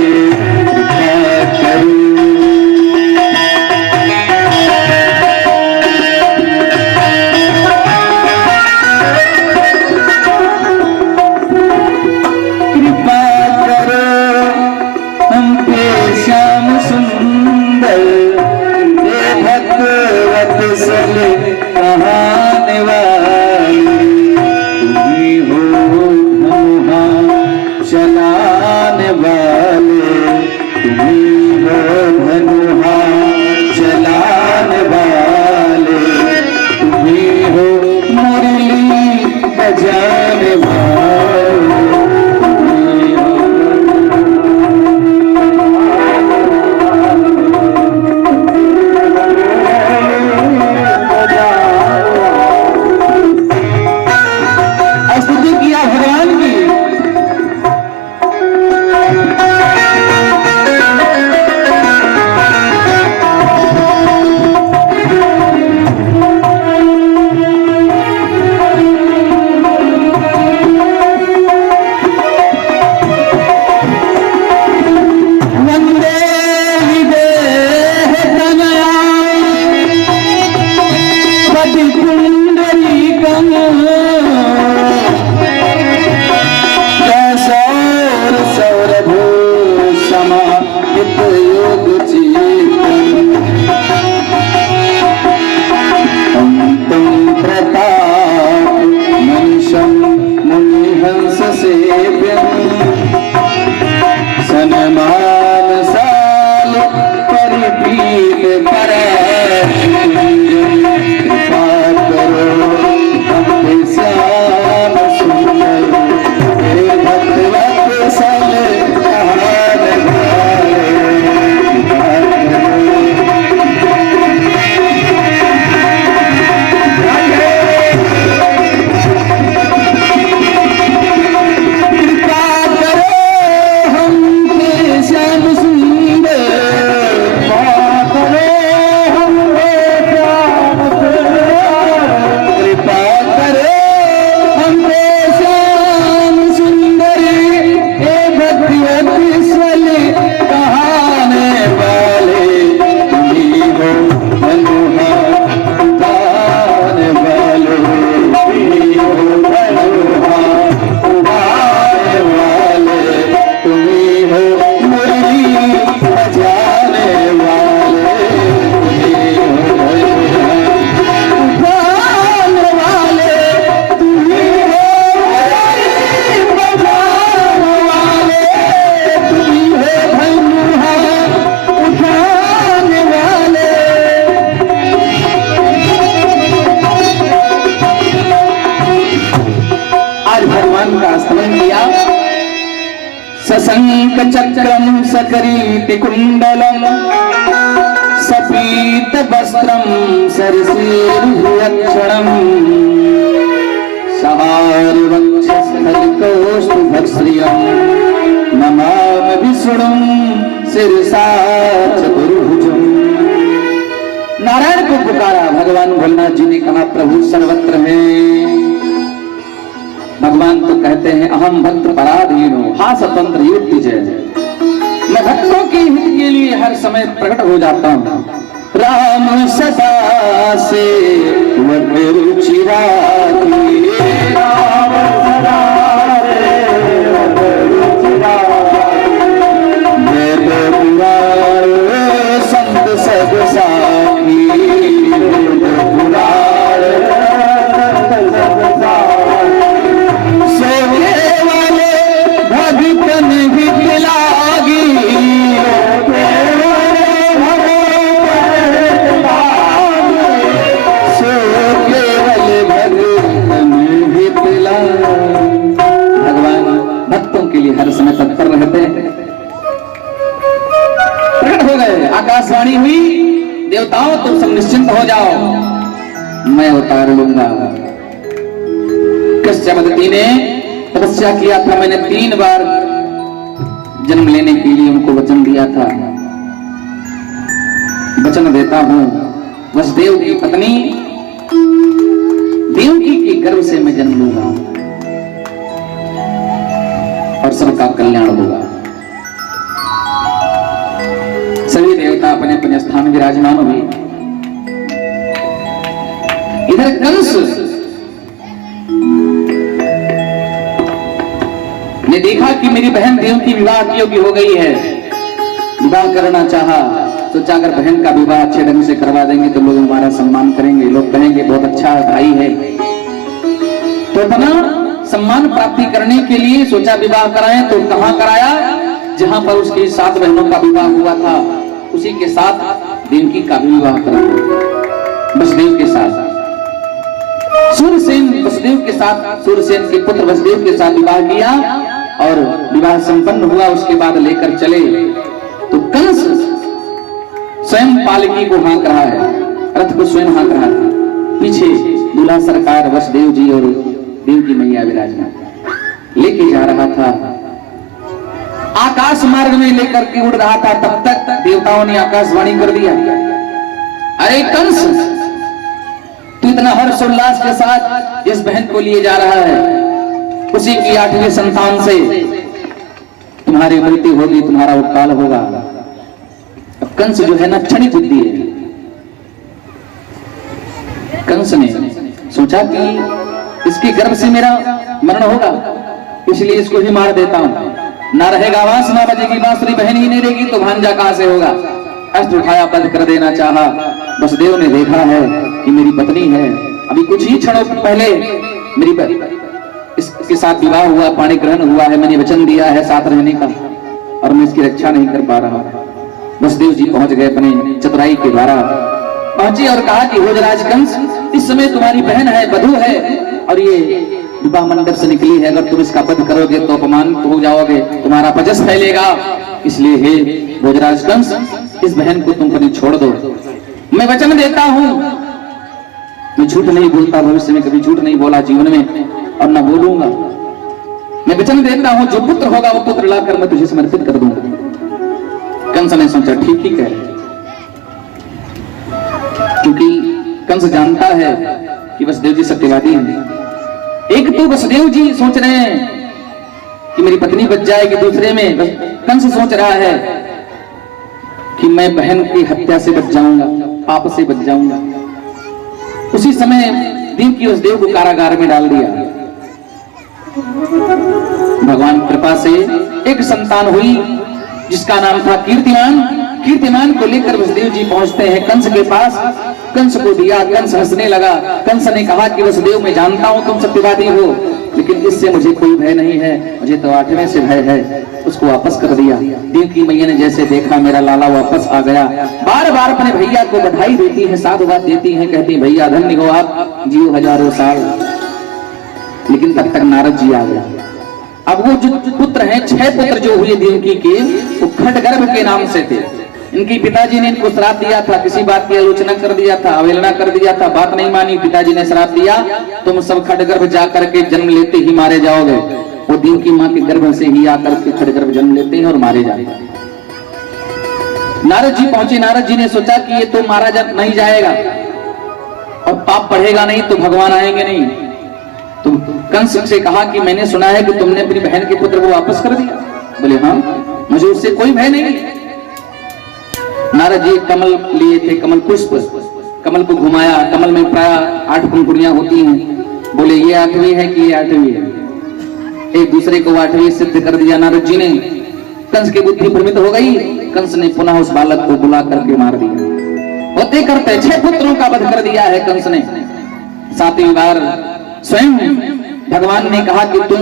सशंक चक्रम सकरीति कुंडलम सपीत वस्त्रम सरसीर्भुयक्षणम सहार वक्षस्थलकौस्तुभश्रियम नमामि विष्णुं शिरसा चतुर्भुजम्। नारायण को पुकारा। भगवान भोलेनाथ जी ने कहा प्रभु सर्वत्र है। भगवान तो कहते हैं अहम भक्त पराधीनो हा स्वतंत्र युक्ति जय। मैं भक्तों के हित के लिए हर समय प्रकट हो जाता हूँ। राम सदा से रुचि राखी, राम सदा से रुचि राखी, संत सब साखी, सोने वाले भगतन हित लागी, हर समय तत्पर रहते हैं। प्रकट हो गए, आकाशवाणी हुई, देवताओं तुम सब निश्चिंत हो जाओ, मैं उतार लूंगा। कश्यपति ने तपस्या किया था, मैंने 3 बार जन्म लेने के लिए उनको वचन दिया था। वचन देता हूं वसुदेव की पत्नी देवकी के गर्भ से मैं जन्म लूंगा और सबका कल्याण होगा। सभी देवता अपने अपने स्थान विराजमान हुए। इधर कंस ने देखा कि मेरी बहन देवकी विवाह योग्य हो गई है, विवाह करना चाहा। सोचा अगर बहन का विवाह अच्छे ढंग से करवा देंगे तो लोग हमारा सम्मान करेंगे, लोग कहेंगे बहुत अच्छा भाई है। तो अपना सम्मान प्राप्ति करने के लिए सोचा विवाह कराएं। तो कहां कराया? जहां पर उसकी 7 बहनों का विवाह हुआ था उसी के साथ देवकी का भी विवाह कराया, वसुदेव के साथ। सूर्यसेन वसुदेव के साथ, सूर्यसेन के पुत्र वसुदेव के साथ विवाह किया और विवाह संपन्न हुआ। उसके बाद लेकर चले तो कंस स्वयं पालकी को हाँक रहा है, रथ को स्वयं हाँक रहा है। पीछे दूल्हा सरकार वसुदेव जी और देवकी मैया विराजमान लेके जा रहा था। आकाश मार्ग में लेकर के उड़ रहा था। तब तक देवताओं ने आकाशवाणी कर दिया, अरे कंस, तू इतना हर्षोल्लास के साथ इस बहन को लिए जा रहा है, उसी की 8वीं संतान से तुम्हारी मृत्यु होगी, तुम्हारा उपकाल होगा। अब कंस जो है ना क्षणिक बुद्धि है। कंस ने सोचा कि इसके गर्भ से मेरा मरण होगा, इसलिए इसको ही मार देता हूं। ना रहेगा आवाज, ना बजेगी बांसुरी, बहन ही नहीं रहेगी तो भांजा कहां से होगा। अस्त्र उठाया, बंद कर देना चाहा। वसुदेव ने देखा है कि मेरी पत्नी है, अभी कुछ ही क्षणों पहले मेरी इसके साथ विवाह हुआ, पाणी ग्रहण हुआ है, मैंने वचन दिया है साथ रहने का और मैं इसकी रक्षा नहीं कर पा रहा। वसुदेव जी पहुंच गए, अपने चतुराई के द्वारा पहुंचे और कहा कि भोजराज कंस, इस समय तुम्हारी बहन है, वधू है और ये विवाह मंडप से निकली है, अगर तुम इसका वध करोगे तो अपमानित हो जाओगे, तुम्हारा अपजस फैलेगा। इसलिए हे भोजराज कंस, इस बहन को तुम कभी छोड़ दो। मैं वचन देता हूं, मैं झूठ नहीं बोलता, भविष्य में कभी झूठ नहीं बोला जीवन में और न बोलूंगा। मैं वचन देता हूं जो पुत्र होगा वो पुत्र लाकर मैं तुझे समर्पित कर दूंगा। कंस ने सोचा ठीक ही कह रहे, क्योंकि कंस जानता है कि वसुदेव जी सत्यवादी हैं। एक तो वसुदेव जी सोच रहे हैं कि मेरी पत्नी बच जाएगी, दूसरे में कंस सोच रहा है कि मैं बहन की हत्या से बच जाऊंगा, पाप से बच जाऊंगा। उसी समय देवकी वसुदेव को कारागार में डाल दिया। भगवान कृपा से एक संतान हुई जिसका नाम था कीर्तिमान। कीर्तिमान को लेकर वसुदेव जी पहुंचते हैं कंस के पास। कंस को दिया, कंस हंसने लगा। कंस ने कहा कि वसुदेव, मैं जानता हूं तुम सत्यवादी हो, लेकिन इससे मुझे कोई भय नहीं है, मुझे तो 8वें से भय है। उसको वापस कर दिया। देवकी मैया ने जैसे देखा मेरा लाला वापस आ गया, बार बार अपने भैया को बधाई देती है, साधुवाद देती है, कहती भैया धन्य हो आप, जियो हजारों साल। लेकिन तब तक नारद जी आ गया। अब वो जो पुत्र हैं, 6 पुत्र जो हुए देवकी के, वो खड्गर्भ के नाम से थे। इनके पिताजी ने इनको श्राप दिया था, किसी बात की आलोचना कर दिया था, अवहेलना कर दिया था, बात नहीं मानी। पिताजी ने श्राप दिया तुम सब खड्गर्भ जाकर के जन्म लेते ही मारे जाओगे। वो देवकी माँ के गर्भ से ही आकर के खड्गर्भ जन्म लेते हैं और मारे जाते हैं। नारद जी पहुंचे। नारद जी ने सोचा कि ये तो मारा नहीं जाएगा और पाप बढ़ेगा नहीं तो भगवान आएंगे नहीं। तो कंस से कहा कि मैंने सुना है कि तुमने अपनी बहन के पुत्र को वापस कर दिया। बोले हाँ, मुझे उससे कोई भय नहीं। नारद जी कमल लिए थे, कमल पुष्प, कमल को घुमाया। कमल में प्राय 8 पंखुड़ियां होती हैं। बोले ये 8वीं है कि ये 8वीं है। एक दूसरे को 8वीं सिद्ध कर दिया नारद जी ने। कंस की बुद्धि भ्रमित हो गई। कंस ने पुनः उस बालक को बुला करके मार दिया। होते करते 6 पुत्रों का वध कर दिया है कंस ने। 7वीं बार स्वयं भगवान ने कहा कि तुम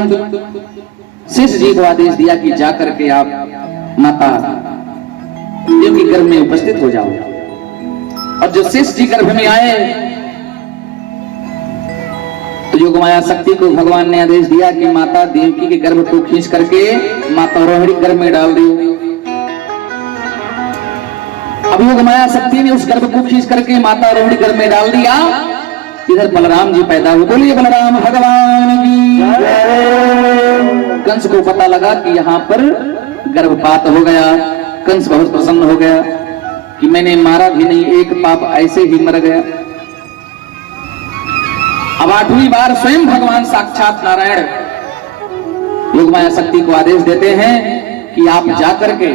शेष जी को आदेश दिया कि जाकर के आप माता देव के गर्भ में उपस्थित हो जाओ। और जब शेष जी गर्भ में आए तो योगमाया शक्ति को भगवान ने आदेश दिया कि माता देवकी के गर्भ को खींच करके माता रोहिणी गर्भ में डाल दी। अब योगमाया शक्ति ने उस गर्भ को खींच करके माता रोहिणी गर्भ में डाल दिया। इधर बलराम जी पैदा हुए। बोलिए बलराम भगवान की जय। कंस को पता लगा कि यहाँ पर गर्भपात हो गया। कंस बहुत प्रसन्न हो गया कि मैंने मारा भी नहीं, एक पाप ऐसे ही मर गया। अब 8वीं बार स्वयं भगवान साक्षात नारायण योगमाया शक्ति को आदेश देते हैं कि आप जाकर के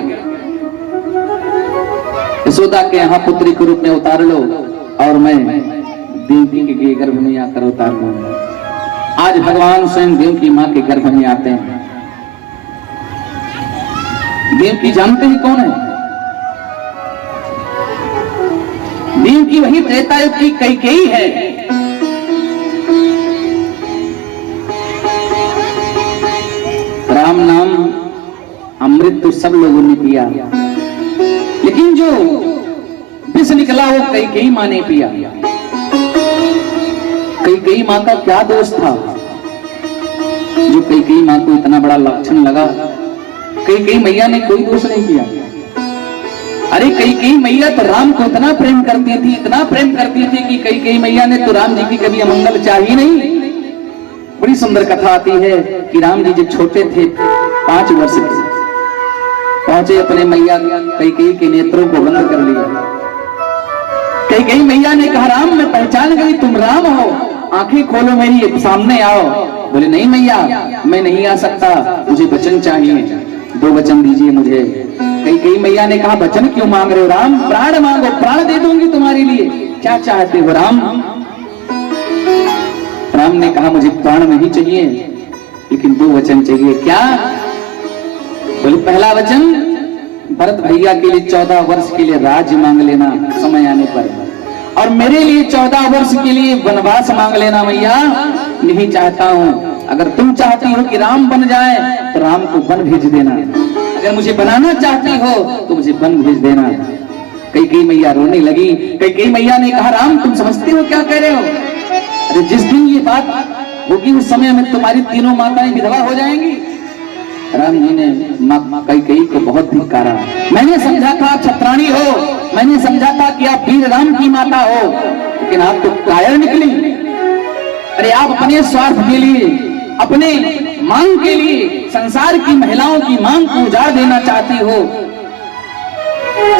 यशोदा के यहाँ पुत्री के रूप में उतार लो और मैं देवकी के गर्भ में आकर उतार लूंगा। आज भगवान स्वयं देवकी माँ के गर्भ में आते हैं। देवकी जानते ही कौन है? देवकी वही त्रेतायुग की कैकेयी है। राम नाम अमृत तो सब लोगों ने पिया, लेकिन जो विष निकला वो कैकेयी माँ ने पिया। कैकेयी माँ का क्या दोष था जो कैकेयी माँ को इतना बड़ा लक्षण लगा? कैकेयी मैया ने कोई दोष नहीं किया। अरे कैकेयी मैया तो राम को इतना प्रेम करती थी, इतना प्रेम करती थी कि कैकेयी मैया ने तो राम जी की कभी अमंगल चाहिए नहीं। बड़ी सुंदर कथा आती है कि राम जी जब छोटे थे 5 वर्ष के, पहुंचे अपने मैया कैकेयी के नेत्रों को बंद कर लिया। कैकेयी मैया ने कहा राम मैं पहचान गई तुम राम हो, आंखें खोलो मेरी सामने आओ। बोले नहीं मैया मैं नहीं आ सकता, मुझे वचन चाहिए, 2 वचन दीजिए मुझे। कैकेयी मैया ने कहा वचन क्यों मांग रहे हो राम? प्राण मांगो, प्राण दे दूंगी तुम्हारे लिए, क्या चाहते हो राम? राम ने कहा मुझे प्राण नहीं चाहिए लेकिन 2 वचन चाहिए। क्या? बोले पहला वचन भरत भैया के लिए 14 वर्ष के लिए राज्य मांग लेना समय आने पर, और मेरे लिए 14 वर्ष के लिए वनवास मांग लेना मैया। नहीं चाहता हूं, अगर तुम चाहती हो कि राम बन जाए तो राम को वन भेज देना, अगर मुझे बनाना चाहती हो तो मुझे वन भेज देना। कैकेयी मैया रोने लगी। कैकेयी मैया ने कहा राम तुम समझते हो क्या कह रहे हो? अरे जिस दिन ये बात होगी उस समय में तुम्हारी तीनों माताएं विधवा हो जाएंगी। राम जी ने मां कैकेयी को बहुत धिक्कारा। मैंने समझा था आप छत्राणी हो, मैंने समझा था कि आप वीर राम की माता हो, लेकिन आप तो कायर निकली। अरे आप अपने स्वार्थ के लिए, अपने मांग के लिए संसार की महिलाओं की मांग को उजाड़ देना चाहती हो,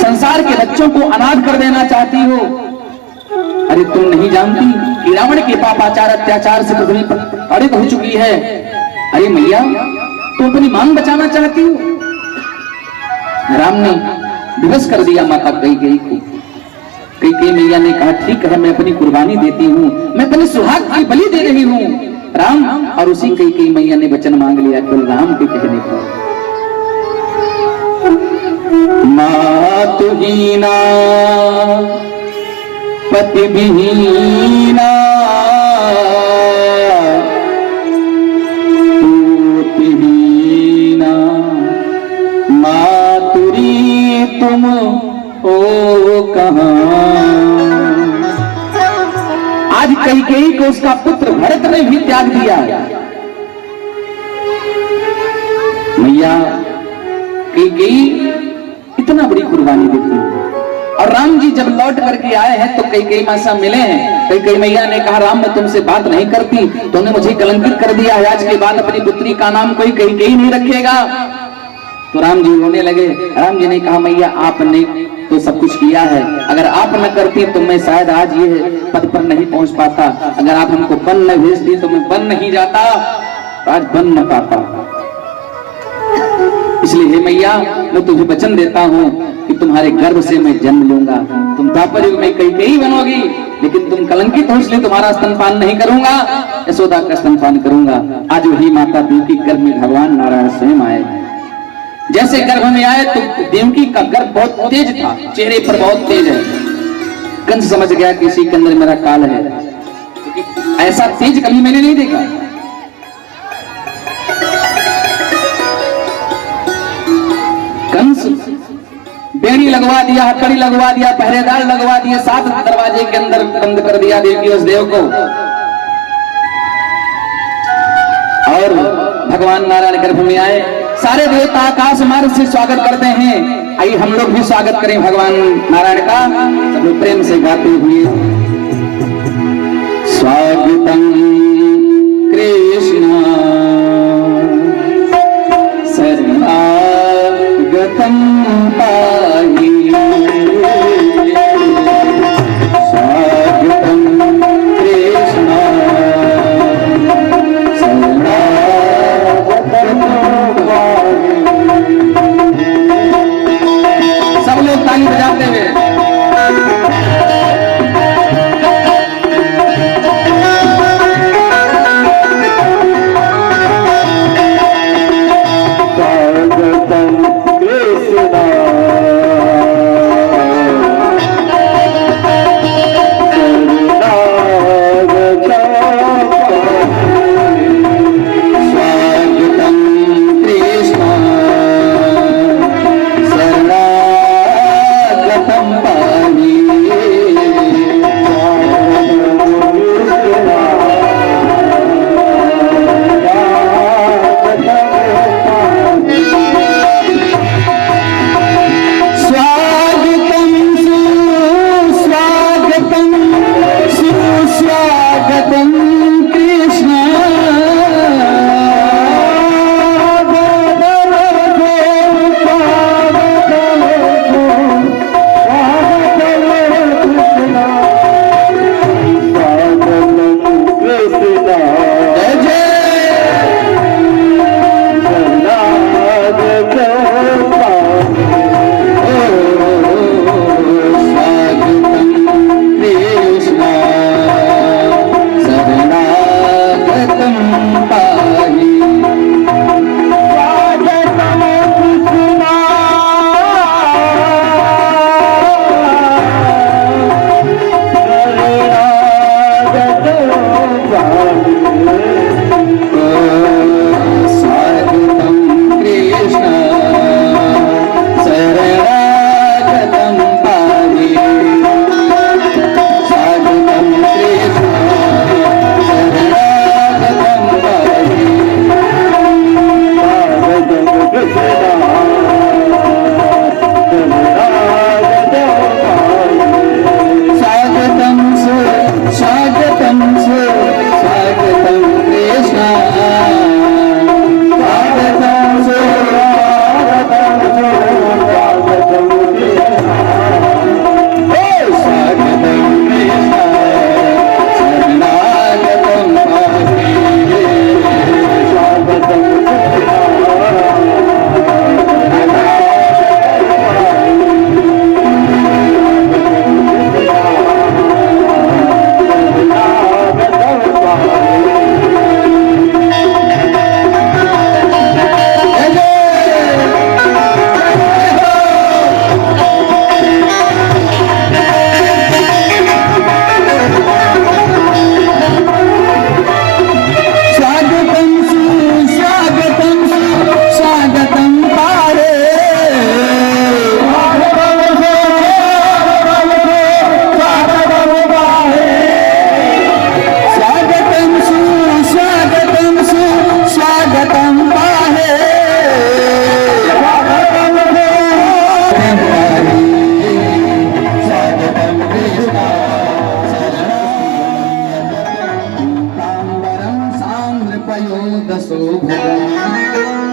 संसार के बच्चों को अनाथ कर देना चाहती हो। अरे तुम नहीं जानती कि रावण के पापाचार अत्याचार से पृथ्वी पीड़ित हो चुकी है। अरे मैया तुम अपनी मांग बचाना चाहती हो? राम ने विवश कर दिया माता कैकेयी को। कैकेयी मैया ने कहा ठीक है मैं अपनी कुर्बानी देती हूँ, मैं अपने सुहाग की बलि दे रही हूँ राम। और उसी कैकेयी मैया ने वचन मांग लिया केवल राम के कहने पर। मातुहीना पति विहीना पूतिहीना मातुरी तुम हो कहाँ। आज कैकेयी को उसका पुत्र भरत ने भी त्याग दिया। मैया कैकेयी इतना बड़ी कुर्बानी देती है। और राम जी जब लौट करके आए हैं तो कैकेयी मां से मिले हैं। कैकेयी मैया ने कहा राम मैं तुमसे बात नहीं करती, तुमने मुझे कलंकित कर दिया है, आज के बाद अपनी पुत्री का नाम कोई कैकेयी नहीं रखेगा। तो राम जी रोने लगे। राम जी ने कहा मैया आपने तो सब कुछ किया है। अगर आप न करती तो मैं शायद आज ये पद पर नहीं पहुंच पाता। अगर आप हमको बन न भेजती तो मैं बन नहीं जाता, आज बन न पाता। इसलिए हे मैया, मैं तुझे वचन देता हूं कि तुम्हारे गर्भ से मैं जन्म लूंगा। तुम द्वापर युग में कई बनोगी, लेकिन तुम कलंकित हो, इसलिए तुम्हारा स्तनपान नहीं करूंगा, यशोदा का स्तनपान करूंगा। आज वही माता देवकी गर्भ में भगवान नारायण स्वयं आए। जैसे गर्भ में आए तो देवकी का गर्भ बहुत तेज था, चेहरे पर बहुत तेज है। कंस समझ गया कि इसी के अंदर मेरा काल है, क्योंकि ऐसा तेज कभी मैंने नहीं देखा। कंस बेड़ी लगवा दिया, हथकड़ी लगवा दिया, पहरेदार लगवा दिए, 7 दरवाजे के अंदर बंद कर दिया देवकी उस देव को। और भगवान नारायण गर्भ में आए। सारे देवता आकाश मार्ग से स्वागत करते हैं। आइए हम लोग भी स्वागत करें भगवान नारायण का, सब लोग प्रेम से गाते हुए। स्वागतम कृष्ण शरणागतम पाहि, स्वागतम कृष्ण शरणागतम पाहि। सब लोग ताली बजाते हुए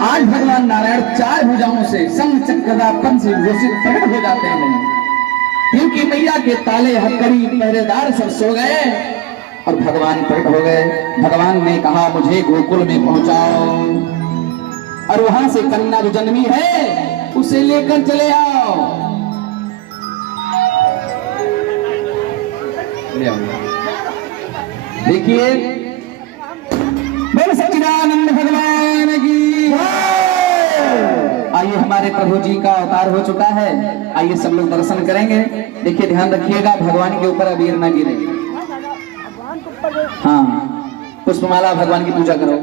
आज भगवान नारायण 4 भुजाओं से संग चक्रदापन से घोषित प्रकट हो जाते हैं। की मैया के ताले हथकड़ी पहरेदार सब सो गए और भगवान प्रकट हो गए। भगवान ने कहा मुझे गोकुल में पहुंचाओ और वहां से कन्या जो जन्मी है उसे लेकर चले आओ। ले आओ। देखिए बोल सच्चिदानंद भगवान की। आइए हमारे प्रभु जी का अवतार हो चुका है। आइए सब लोग दर्शन करेंगे। देखिए ध्यान रखिएगा भगवान के ऊपर अबीर ना गिरे। हाँ पुष्पमाला भगवान की पूजा करो।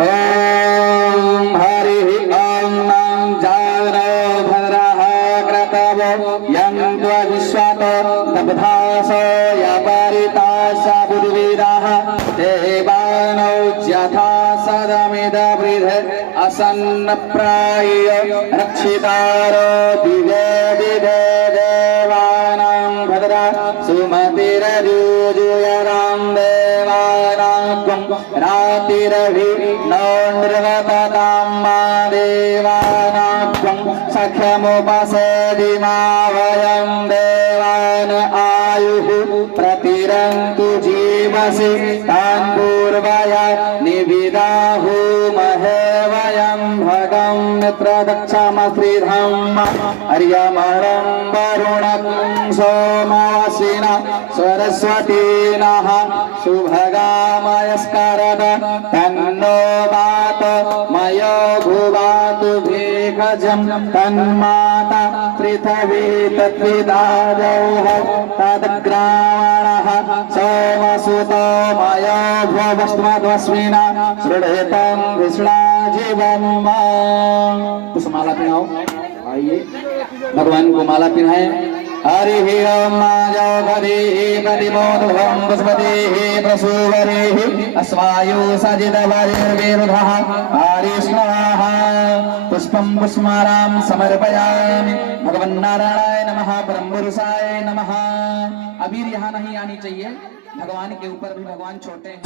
ओम हरि ओम नम जानो भद्रः क्रतवो यन्त्व विश्वात तपधासो यापरितास बुद्धिवीराः देवानो यथा सदमिदवृध असन्नप्राय रक्षितारो दिवे दिवे देवानां भद्रा सुमतिरजुजुयरां देवानां रातिरभि नो निर्वततां मा देवानां सख्यमुपसेदिमा वयं देवान् आयुः प्रतिरन्तु जीवसि तान् पूर्वया निविदाहुमहे वयं भगं मित्रदक्षमश्रीधं अर्यमणं वरुणं सोमासिना सरस्वतीनः शुभगामयस्करद तन्नो मात मयो भुवातु भेषजं तन्माता पृथिवी तद्विदादौः तद्ग्रावणः सोमसुतो मयो भुवस्त्वस्मिना सृढेतं कृष्णा जीवं कुछ माला पहनाओ। आइए भगवान को माला पहनाए। हरि ओम प्रतिमोदभं पुष्पते प्रसूवरे अस्वायु सजितवरिर्विरुधः हरि स्वाहा। पुष्पं पुष्पमालां समर्पयामि। भगवन्नारायणाय नमः ब्रह्मपुरुषाय नमः। अबीर यहाँ नहीं आनी चाहिए। भगवान के ऊपर भी भगवान छोटे हैं।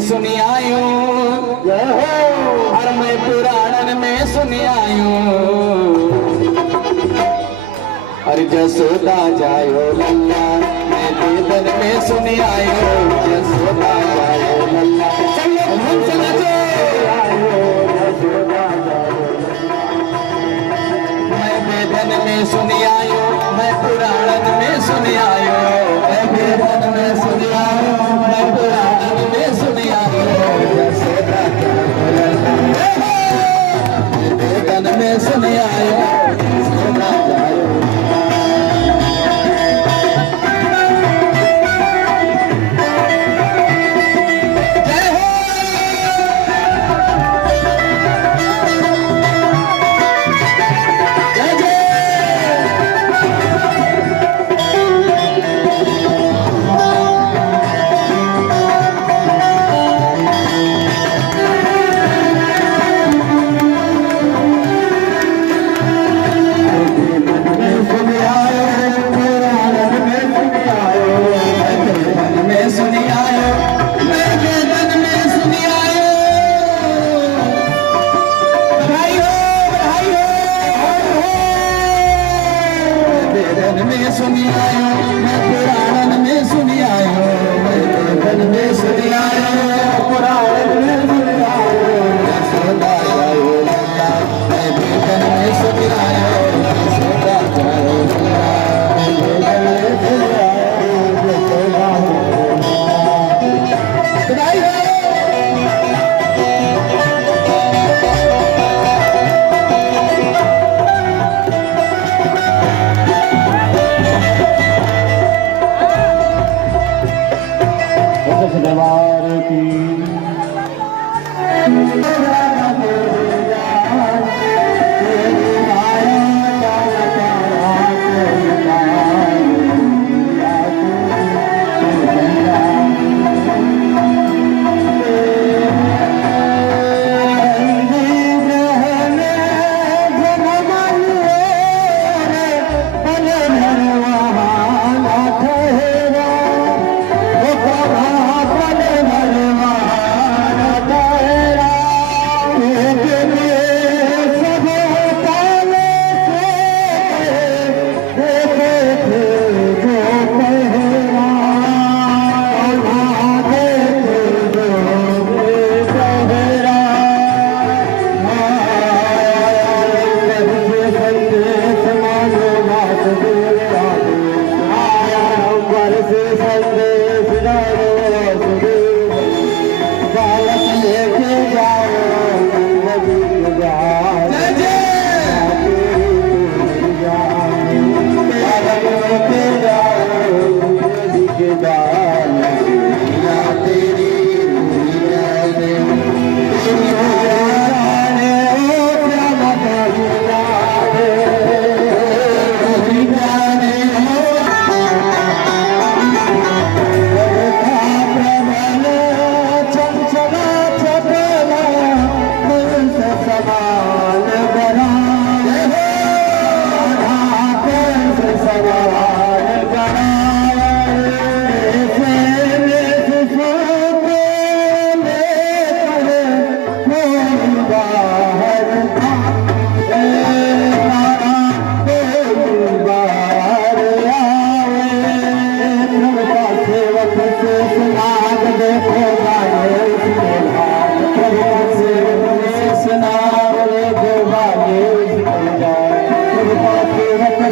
सुनी आयो और मैं पुराणन में सुनी आयो और जसोदा जायो लल्ला मैं वेदन में सुनी आयो जसोदा जायो लल्ला चलो हम चला मैं वेदन में सुनी आयो मैं पुराणन में सुनी आयो मैं वेदन में सुनी आयो मैं पुराणन में सुनी आयो जसोदा वेदन में सुनी आयो जसोदा जायो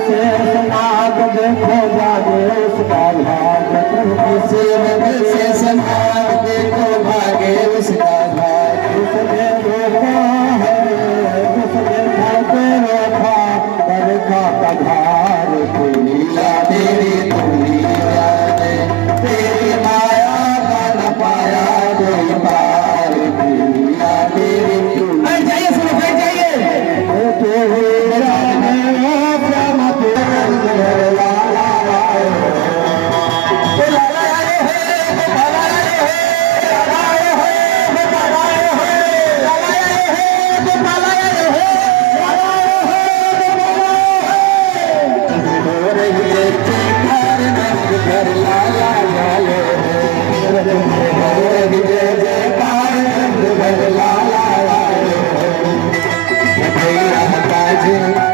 शेष नाग देखो जागे उसका भाग, प्रभु सेवक शेष नाग देखो भागे उसका भाग। उसने रोका है, उसने धरते रोका, बरखा पधार तुलिया तेरी तुलिया ने, तेरी माया का न पाया कोई पार, तुलिया तेरी तुलिया। जाइए सुनो, जाइए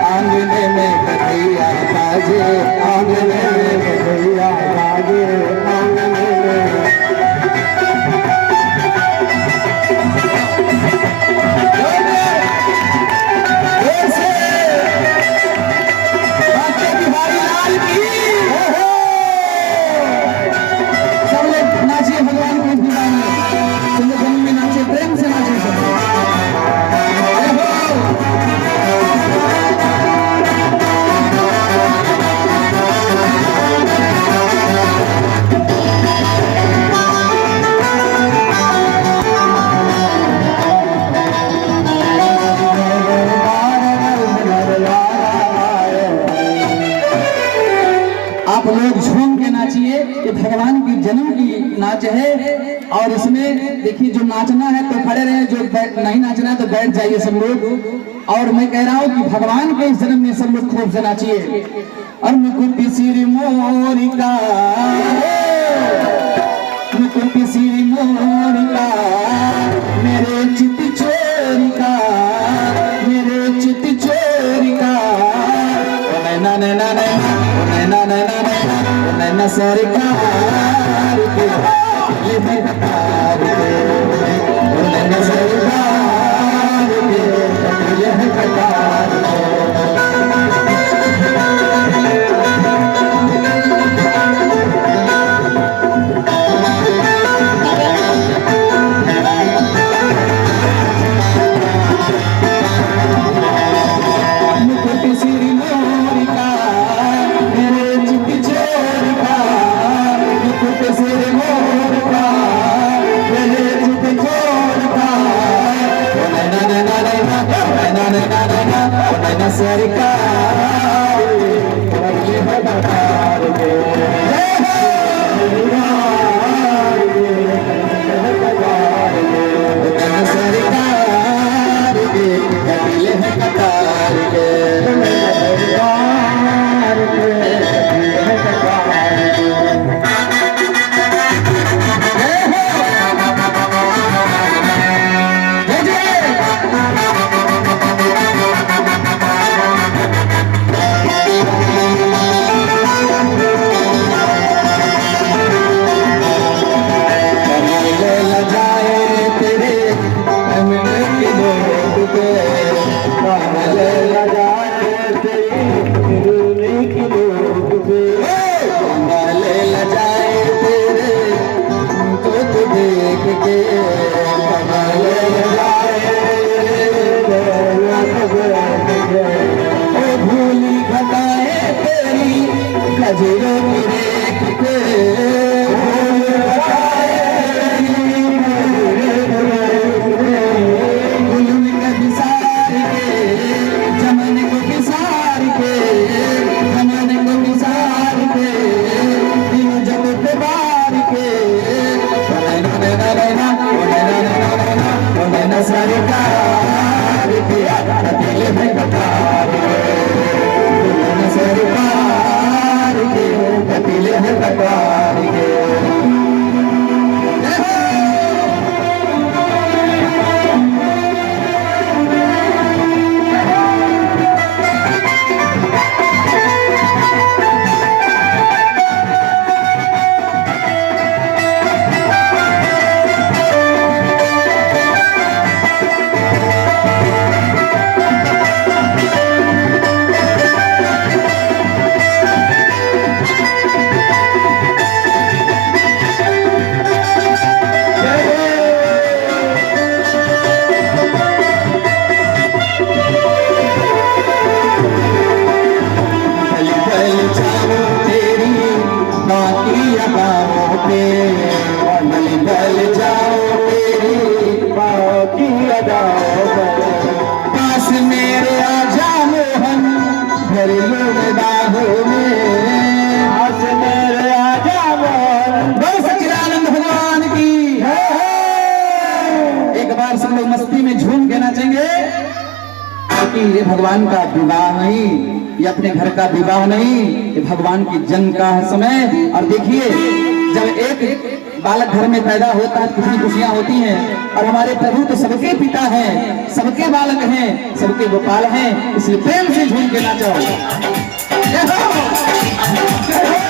आंगने में कन्हैया बाजे, आंगने में कन्हैया बाजे, आंगने में। बादशाह की बारी लाल की, सब लोग नाचिए भगवान की दीवार में, संगठन में नाचे, प्रेम से नाचे सब। आप लोग झूम के नाचिए, ये भगवान की जन्म की नाच है। और इसमें देखिए जो नाचना है तो खड़े रहे, जो नहीं नाचना है तो बैठ जाइए सब लोग। और मैं कह रहा हूँ कि भगवान के इस जन्म में सब लोग खूब से नाचिए। और मुकुट सिर मोरिका, मुकुट सिर मोरिका, मेरे चित चोरिका, मेरे चित चोरिका, नैना नैना नैना नैना नैना नैना सरकार के, ये है कतार के, नैना सरकार के, ये है कतार के। कि ये भगवान का विवाह नहीं, ये अपने घर का विवाह नहीं, ये भगवान की जन्म का समय। और देखिए जब एक बालक घर में पैदा होता है कितनी खुशियां होती हैं। और हमारे प्रभु तो सबके पिता हैं, सबके बालक हैं, सबके गोपाल हैं, इसलिए प्रेम से झूम के नाचो। जय हो, जय हो।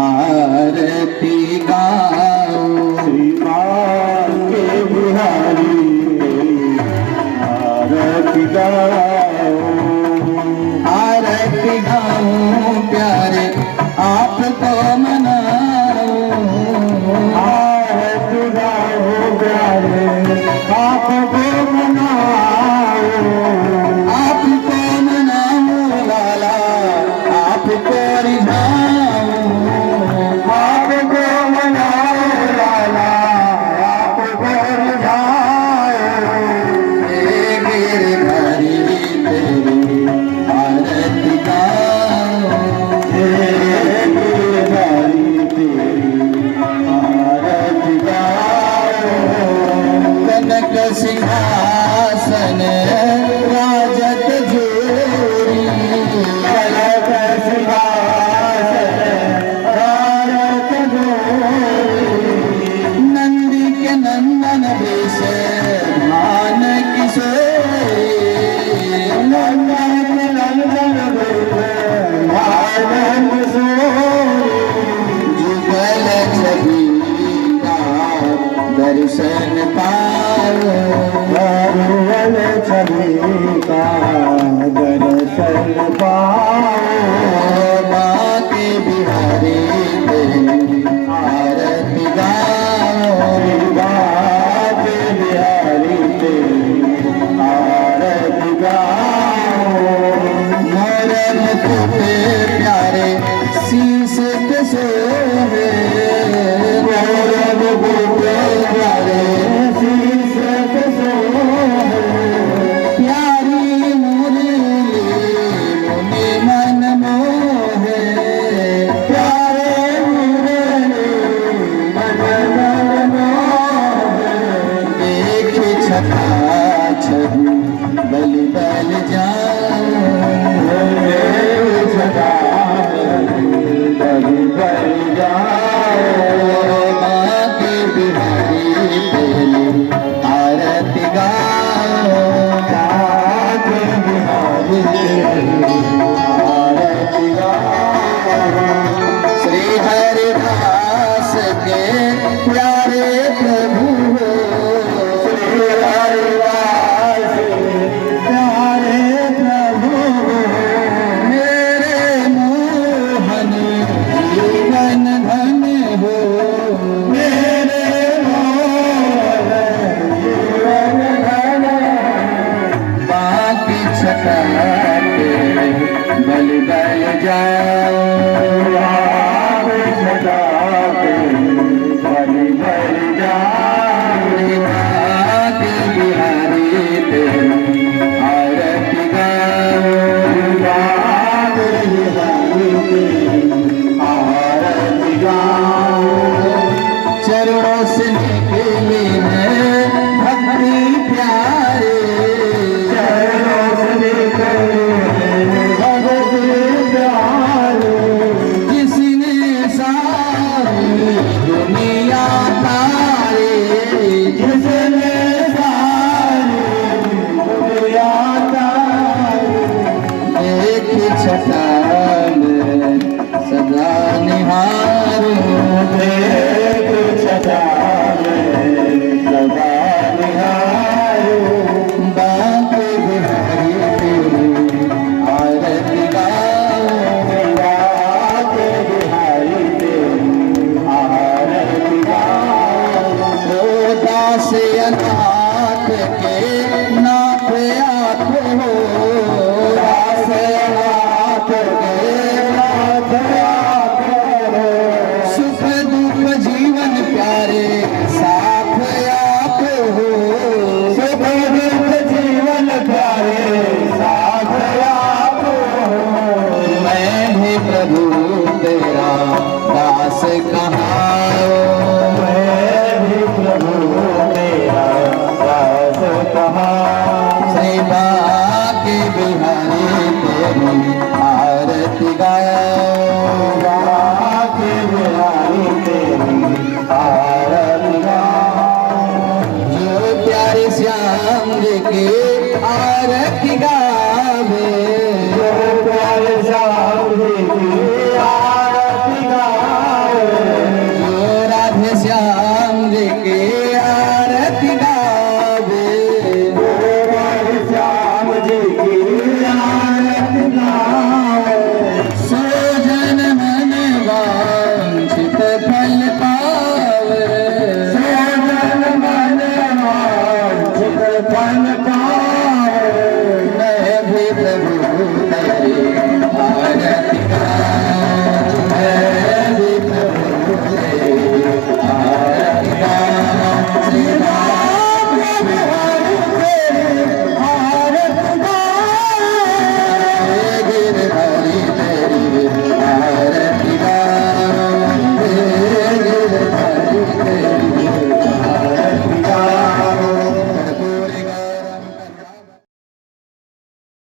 आरती गाओ श्री मान के बिहारी आरती गाओ आरती गाओ प्यारे आपको मनाओ आरती गाओ प्यारे आपको मनाओ आपको मनाओ लाला आपको रिझाओ आपको मनाओ लाला आपको रिझाओ गिरधारी तेरी आरती गाओ कनक सिंहासन राजत जोरी कनक सिंहासन राजत जोरी नंदी के नंदन वेश मान किशोरी नंदन नंदन भावन सोरी जुगल छवि का दर्शन पाओ भगवान छवि का दर्शन पाओ बाके बिहारी तेरी आरती गाओ बात बिहारी तेरी आरती गाओ मोर मुकुट प्यारे शीश पे सोहे मोर मुकुट प्यारे शीश पे सोहे प्यारी मुरली मुनि मन मोहे प्यारे मुरली मन मन मोहे देख छटा छवि बलि बल जाओ बाके बिहारी तेरी आरती गाओ श्री हरिदास के प्यारे प्रभु हो श्री हरिदास प्यारे प्रभु मेरे मोहन जीवन धन हो मेरे मोहन जीवन धन बाकी छटा के बल बल जाओ बाके बिहारी तेरी आरती गाओ चरणों से निकली है भक्ति प्यारे जिसने सारी दुनिया तारे जिसने सारी दुनिया एक छटा में सदा निहारो बाके बिहारी तेरी आरती गाओ दास अनाथ के नाथ आप हो दास अनाथ के नाथ आप हो सुख दुख जीवन प्यारे साथ आप हो सुख दुख जीवन प्यारे साथ आप हो मैं भी प्रभु तेरा दास कहाओ मैं भी प्रभु तेरा दास कहा श्री बाके बिहारी तेरी आरती गाओ बाके बिहारी तेरी आरती गाओ जो प्यारे श्याम जी की आरती गावे प्यारे श्याम जी की पाए